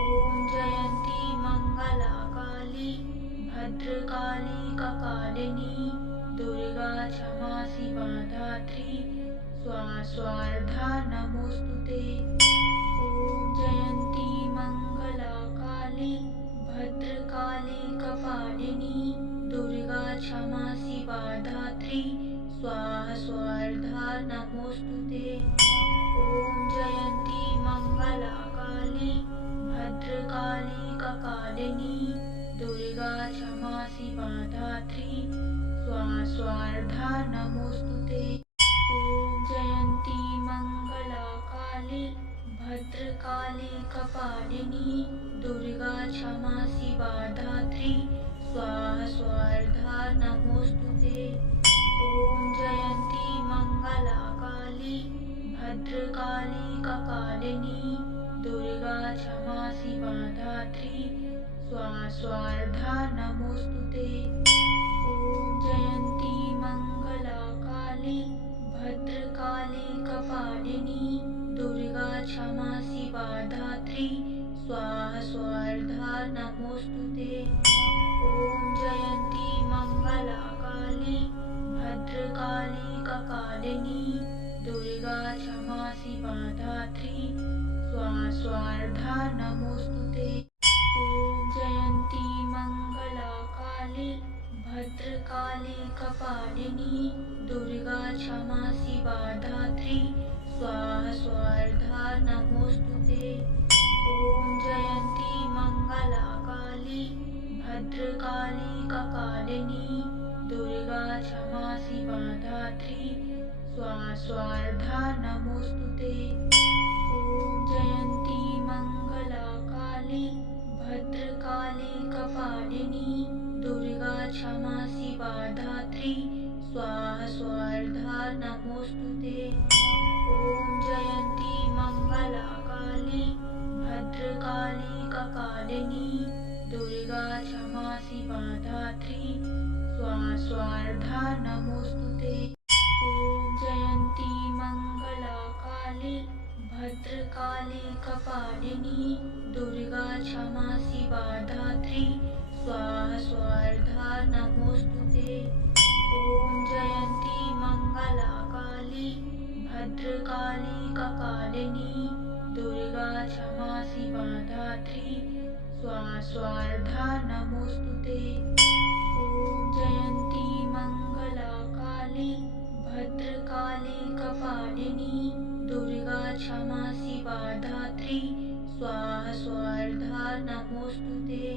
ॐ जयन्ती मङ्गला काली भद्रकाली कपालिनी दुर्गा क्षमा शिवा धात्री स्वाहा स्वार्धा नमोस्तुते। ॐ जयन्ती मङ्गला काली भद्रकाली कपालिनी दुर्गा क्षमा शिवा धात्री स्वाहा स्वार्धा नमोस्तुते। ॐ जयन्ती मङ्गला काली भद्रकाली कपालिनी दुर्गा क्षमा शिवा धात्री स्वाहा स्वार्धा नमोस्तुते। ॐ जयन्ती मङ्गला काली भद्रकाली कपालिनी दुर्गा क्षमा शिवा धात्री स्वाहा स्वार्धा नमोस्तुते। ॐ जयन्ती मङ्गला काली भद्रकाली कपालिनी दुर्गा क्षमा शिवा धात्री स्वाहा स्वार्धा नमोस्तुते। ॐ जयन्ती मङ्गला काली भद्रकाली कपालिनी दुर्गा क्षमा शिवा धात्री स्वाहा स्वार्धा नमोस्तुते। ॐ जयन्ती मङ्गला काली भद्रकाली कपालिनी दुर्गा क्षमा शिवा धात्री स्वाहा स्वार्धा नमोस्तुते। ॐ जयन्ती मङ्गला काली भद्रकाली कपालिनी दुर्गा क्षमा शिवा धात्री स्वाहा स्वार्धा नमोस्तुते। ॐ जयन्ती मङ्गला काली भद्रकाली कपालिनी दुर्गा क्षमा शिवा धात्री स्वाहा स्वार्धा नमोस्तुते। ॐ जयन्ती मङ्गला काली भद्रकाली कपालिनी दुर्गा क्षमा शिवा धात्री स्वाहा स्वार्धा नमोस्तुते। ॐ जयन्ती मङ्गला काली भद्रकाली कपालिनी दुर्गा क्षमा शिवा धात्री स्वाहा स्वार्धा नमोस्तुते। ॐ जयन्ती मङ्गला काली भद्रकाली कपालिनी दुर्गा क्षमा शिवा धात्री स्वाहा स्वार्धा नमोस्तुते। ॐ जयन्ती मंगला काली भद्रकाली कपालिनी दुर्गा क्षमा शिवा धात्री स्वाहा स्वार्धा नमोस्तुते। ॐ जयन्ती मंगला काली भद्रकाली कपालिनी दुर्गा क्षमा शिवा धात्री स्वाहा स्वार्धा नमोस्तुते।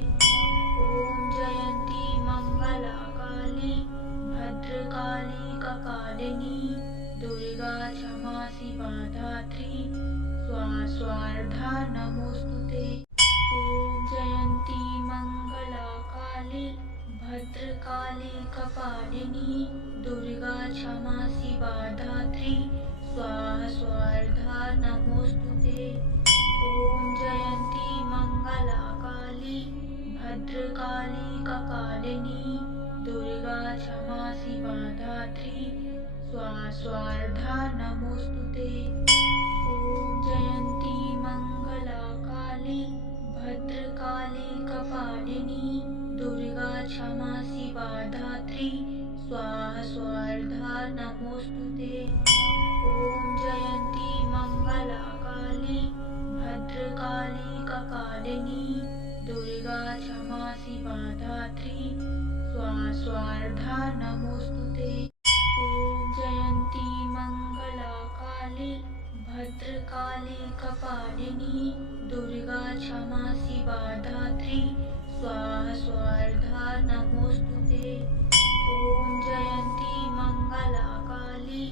ॐ जयन्ती मंगला काली भद्रकाली कपालिनी दुर्गा क्षमा शिवा धात्री स्वाहा स्वार्धा नमोस्तुते। ॐ जयन्ती मंगला काली भद्रकाली कपालिनी दुर्गा क्षमा शिवा धात्री स्वाहा स्वार्धा नमोस्तुते। ॐ जयन्ती मंगला काली भद्रकाली कपालिनी दुर्गा क्षमा शिवा धात्री स्वाहा स्वार्धा नमोस्तुते। ॐ जयन्ती मंगला काली भद्रकाली कपालिनी दुर्गा क्षमा शिवा धात्री स्वाहा स्वार्धा नमोस्तुते। ॐ जयन्ती मंगला काली भद्रकाली कपालिनी दुर्गा क्षमा शिवा धात्री स्वाहा स्वार्धा नमोस्तुते। ॐ जयन्ती मंगला काली भद्रकाली कपालिनी दुर्गा क्षमा शिवा धात्री स्वाहा स्वार्धा नमोस्तुते। ॐ जयन्ती मंगला काली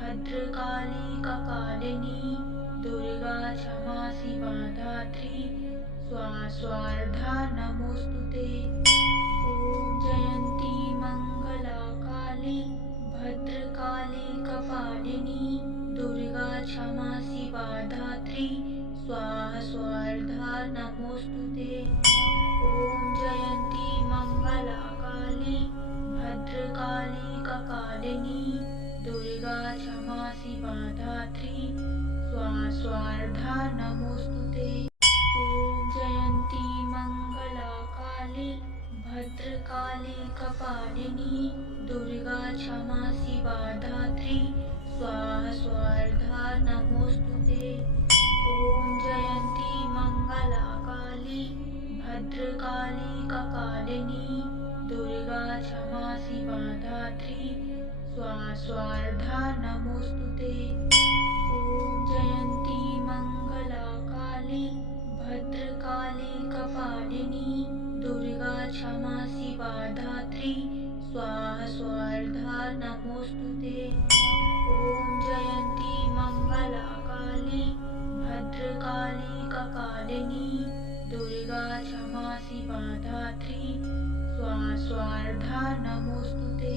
भद्रकाली कपालिनी दुर्गा क्षमा शिवा धात्री स्वाहा स्वार्धा नमोस्तुते। ॐ जयन्ती मंगला काली भद्रकाली कपालिनी दुर्गा क्षमा शिवा धात्री स्वाहा स्वार्धा नमोस्तुते। ॐ जयन्ती मंगला काली भद्रकाली कपालिनी दुर्गा क्षमा शिवा धात्री स्वाहा स्वार्धा नमोस्तुते। ॐ जयन्ती मंगला काली भद्रकाली कपालिनी दुर्गा क्षमा शिवा धात्री स्वाहा स्वार्धा नमोस्तुते। ॐ जयन्ती मंगला काली भद्रकाली कपालिनी दुर्गा क्षमा शिवा धात्री स्वाहा स्वार्धा नमोस्तुते। ॐ जयन्ती मंगला काली भद्रकाली कपालिनी दुर्गा क्षमा शिवा धात्री स्वाहा स्वार्धा नमोस्तुते। ॐ जयन्ती मंगला काली भद्रकाली कपालिनी दुर्गा क्षमा शिवा धात्री स्वाहा स्वार्धा नमोस्तुते।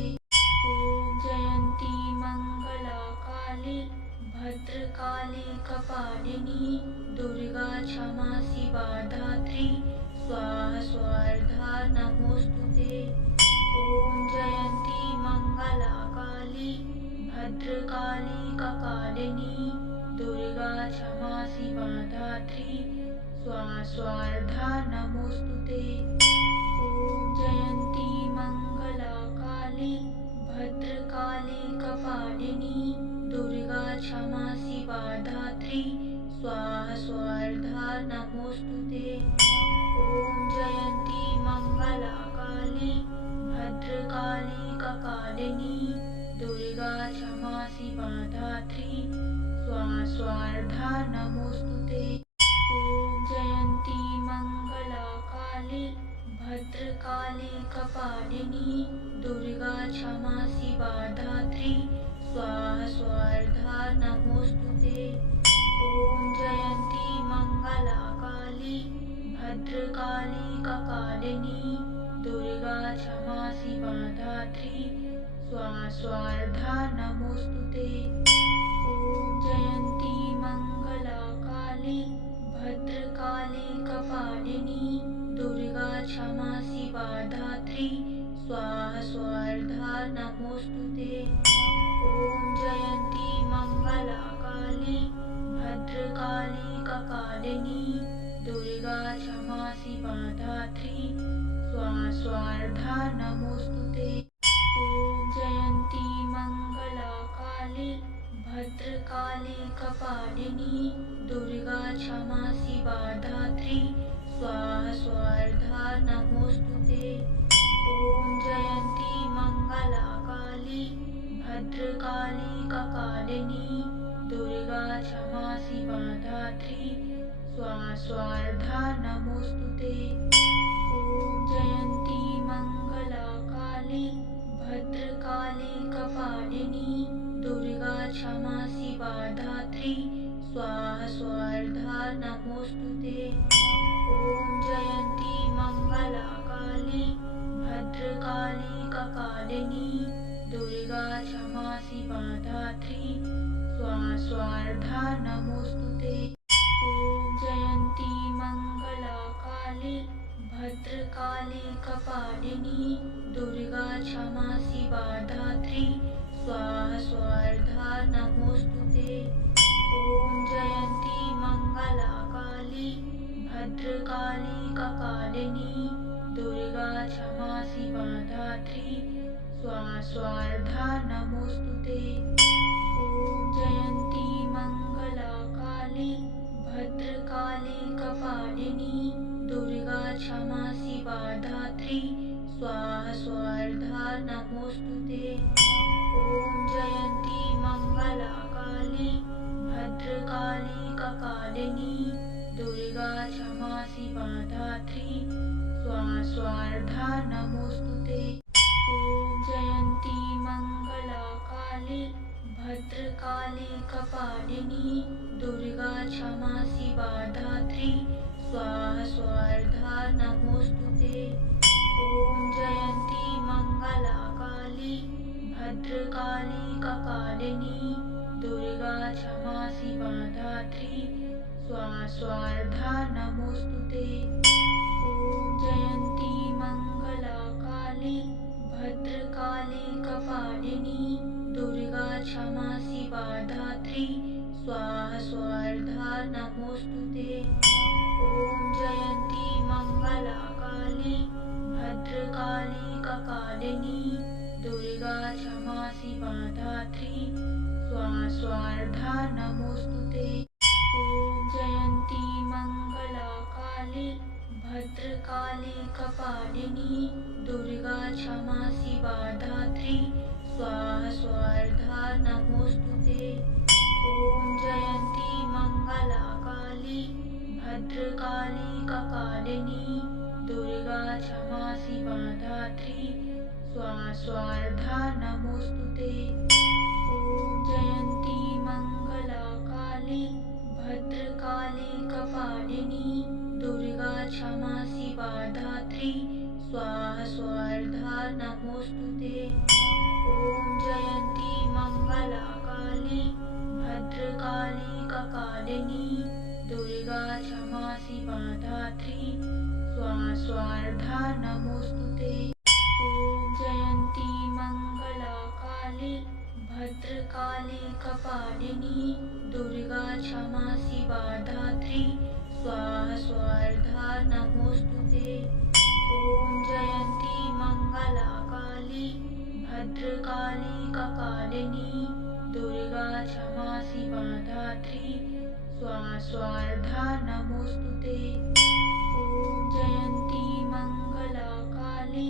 ॐ जयन्ती मंगला काली भद्रकाली कपालिनी दुर्गा क्षमा शिवा धात्री स्वाहा स्वार्धा नमोस्तुते। ॐ जयन्ती मंगला काली भद्रकाली कपालिनी दुर्गा क्षमा शिवा धात्री स्वाहा स्वार्धा नमोस्तुते। ॐ जयन्ती मंगला काली भद्रकाली कपालिनी दुर्गा क्षमा शिवा धात्री स्वाहा स्वार्धा नमोस्तुते। ॐ जयन्ती मंगला काली भद्रकाली कपालिनी दुर्गा क्षमा शिवा धात्री स्वाहा स्वार्धा नमोस्तुते। ॐ जयन्ती मंगला काली भद्रकाली कपालिनी दुर्गा क्षमा शिवा धात्री स्वाहा स्वार्धा नमोस्तुते। ॐ जयन्ती मंगला काली भद्रकाली कपालिनी दुर्गा क्षमा शिवा धात्री स्वाहा स्वार्धा नमोस्तुते। ॐ जयन्ती मंगला काली भद्रकाली कपालिनी दुर्गा क्षमा शिवा धात्री स्वाहा स्वार्धा नमोस्तुते। ॐ जयन्ती मंगला काली भद्रकाली कपालिनी दुर्गा क्षमा शिवा धात्री स्वाहा स्वार्धा नमोस्तुते। ॐ जयन्ती मङ्गला काली भद्रकाली कपालिनी दुर्गा क्षमा शिवा धात्री स्वाहा स्वार्धा नमोस्तुते। ॐ जयन्ती मङ्गला काली भद्रकाली कपालिनी दुर्गा क्षमा शिवा धात्री स्वाहा स्वार्धा नमोस्तुते। ॐ जयन्ती मङ्गला काली भद्रकाली कपालिनी दुर्गा क्षमा शिवा धात्री स्वाहा स्वार्धा नमोस्तुते। ॐ जयन्ती मङ्गला काली भद्रकाली कपालिनी दुर्गा क्षमा शिवा धात्री स्वाहा स्वार्धा नमोस्तुते। ॐ जयन्ती मङ्गला काली भद्रकाली कपालिनी दुर्गा क्षमा शिवा धात्री स्वाहा स्वार्धा नमोस्तुते। ॐ जयन्ती मङ्गला काली भद्रकाली कपालिनी दुर्गा क्षमा शिवा धात्री स्वाहा स्वार्धा नमोस्तुते। ॐ जयन्ती मङ्गला काली भद्रकाली कपालिनी दुर्गा क्षमा शिवा धात्री स्वाहा स्वार्धा नमोस्तुते। ॐ जयन्ती मङ्गला काली भद्रकाली कपालिनी दुर्गा क्षमा शिवा धात्री स्वाहा स्वार्धा नमोस्तुते। ॐ जयन्ती मङ्गला काली भद्रकाली कपालिनी दुर्गा क्षमा शिवा धात्री स्वाहा स्वार्धा नमोस्तुते। ॐ जयन्ती मङ्गला काली भद्रकाली कपालिनी दुर्गा क्षमा शिवा धात्री स्वाहा स्वार्धा नमोस्तुते। ॐ जयन्ती मङ्गला काली भद्रकाली कपालिनी दुर्गा क्षमा शिवा धात्री स्वाहा स्वार्धा नमोस्तुते। ॐ जयन्ती मङ्गला काली भद्रकाली कपालिनी दुर्गा क्षमा शिवा धात्री स्वाहा स्वार्धा नमोस्तुते। ॐ जयन्ती मङ्गला काली भद्रकाली कपालिनी दुर्गा क्षमा शिवा धात्री स्वाहा स्वार्धा नमोस्तुते। ॐ जयन्ती मङ्गला काली भद्रकाली कपालिनी दुर्गा क्षमा शिवा धात्री स्वाहा स्वार्धा नमोस्तुते। ॐ जयन्ती मङ्गला काली भद्रकाली कपालिनी दुर्गा क्षमा शिवा धात्री स्वाहा स्वार्धा नमोस्तुते। ॐ जयन्ती मङ्गला काली भद्रकाली कपालिनी दुर्गा क्षमा शिवा धात्री स्वाहा स्वार्धा नमोस्तुते। ॐ जयन्ती मङ्गला काली भद्रकाली कपालिनी दुर्गा क्षमा शिवा धात्री स्वाहा स्वार्धा नमोस्तुते। ॐ जयन्ती मङ्गला काली भद्रकाली कपालिनी दुर्गा क्षमा शिवा धात्री स्वाहा स्वार्धा नमोस्तुते। ॐ जयन्ती मङ्गला काली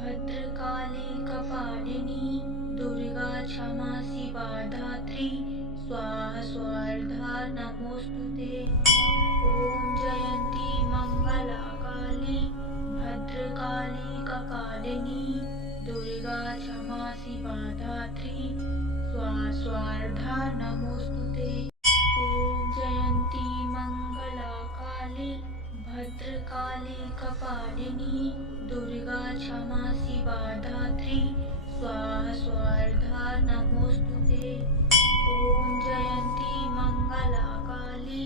भद्रकाली कपालिनी दुर्गा क्षमा शिवा धात्री स्वाहा स्वार्धा नमोस्तुते। ॐ जयन्ती मङ्गला काली भद्रकाली कपालिनी दुर्गा क्षमा शिवा धात्री स्वाहा स्वार्धा नमोस्तुते। ॐ जयन्ती मङ्गला काली भद्रकाली कपालिनी दुर्गा क्षमा शिवा धात्री स्वाहा स्वार्धा नमोस्तुते। ॐ जयन्ती मङ्गला काली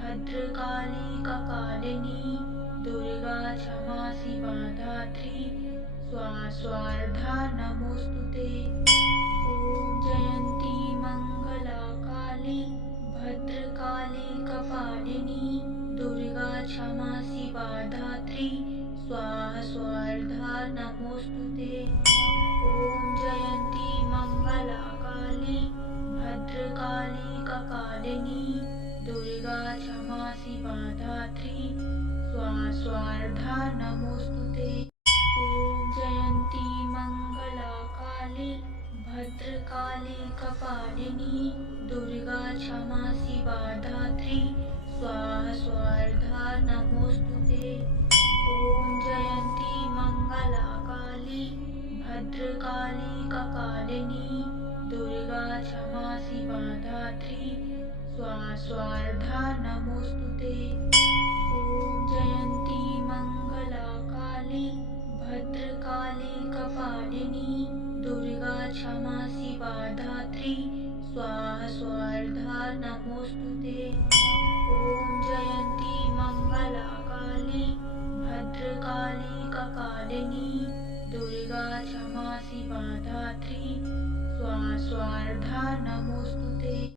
भद्रकाली कपालिनी दुर्गा क्षमा शिवा धात्री स्वाहा स्वार्धा नमोस्तुते। ॐ जयन्ती मङ्गला काली भद्रकाली कपालिनी दुर्गा क्षमा शिवा धात्री स्वाहा स्वार्धा नमोऽस्तुते। ॐ जयन्ती मङ्गला काली भद्रकाली कपालिनी दुर्गा क्षमा शिवा धात्री स्वाहा नमोऽस्तुते। ॐ जयन्ती मङ्गला काली भद्रकाली कपालिनी दुर्गा क्षमा शिवा धात्री स्वाहा नमोऽस्तुते। ॐ जयन्ती मङ्गला काली भद्रकाली कपालिनी दुर्गा क्षमा शिवा धात्री स्वाहा नमोऽस्तुते। ॐ जयन्ती मङ्गला काली भद्रकाली कपालिनी दुर्गा क्षमा शिवा धात्री स्वाहा नमोऽस्तुते। ॐ जयन्ती मङ्गला काली भद्रकाली कपालिनी दुर्गा क्षमा शिवा धात्री स्वाहा नमोऽस्तुते।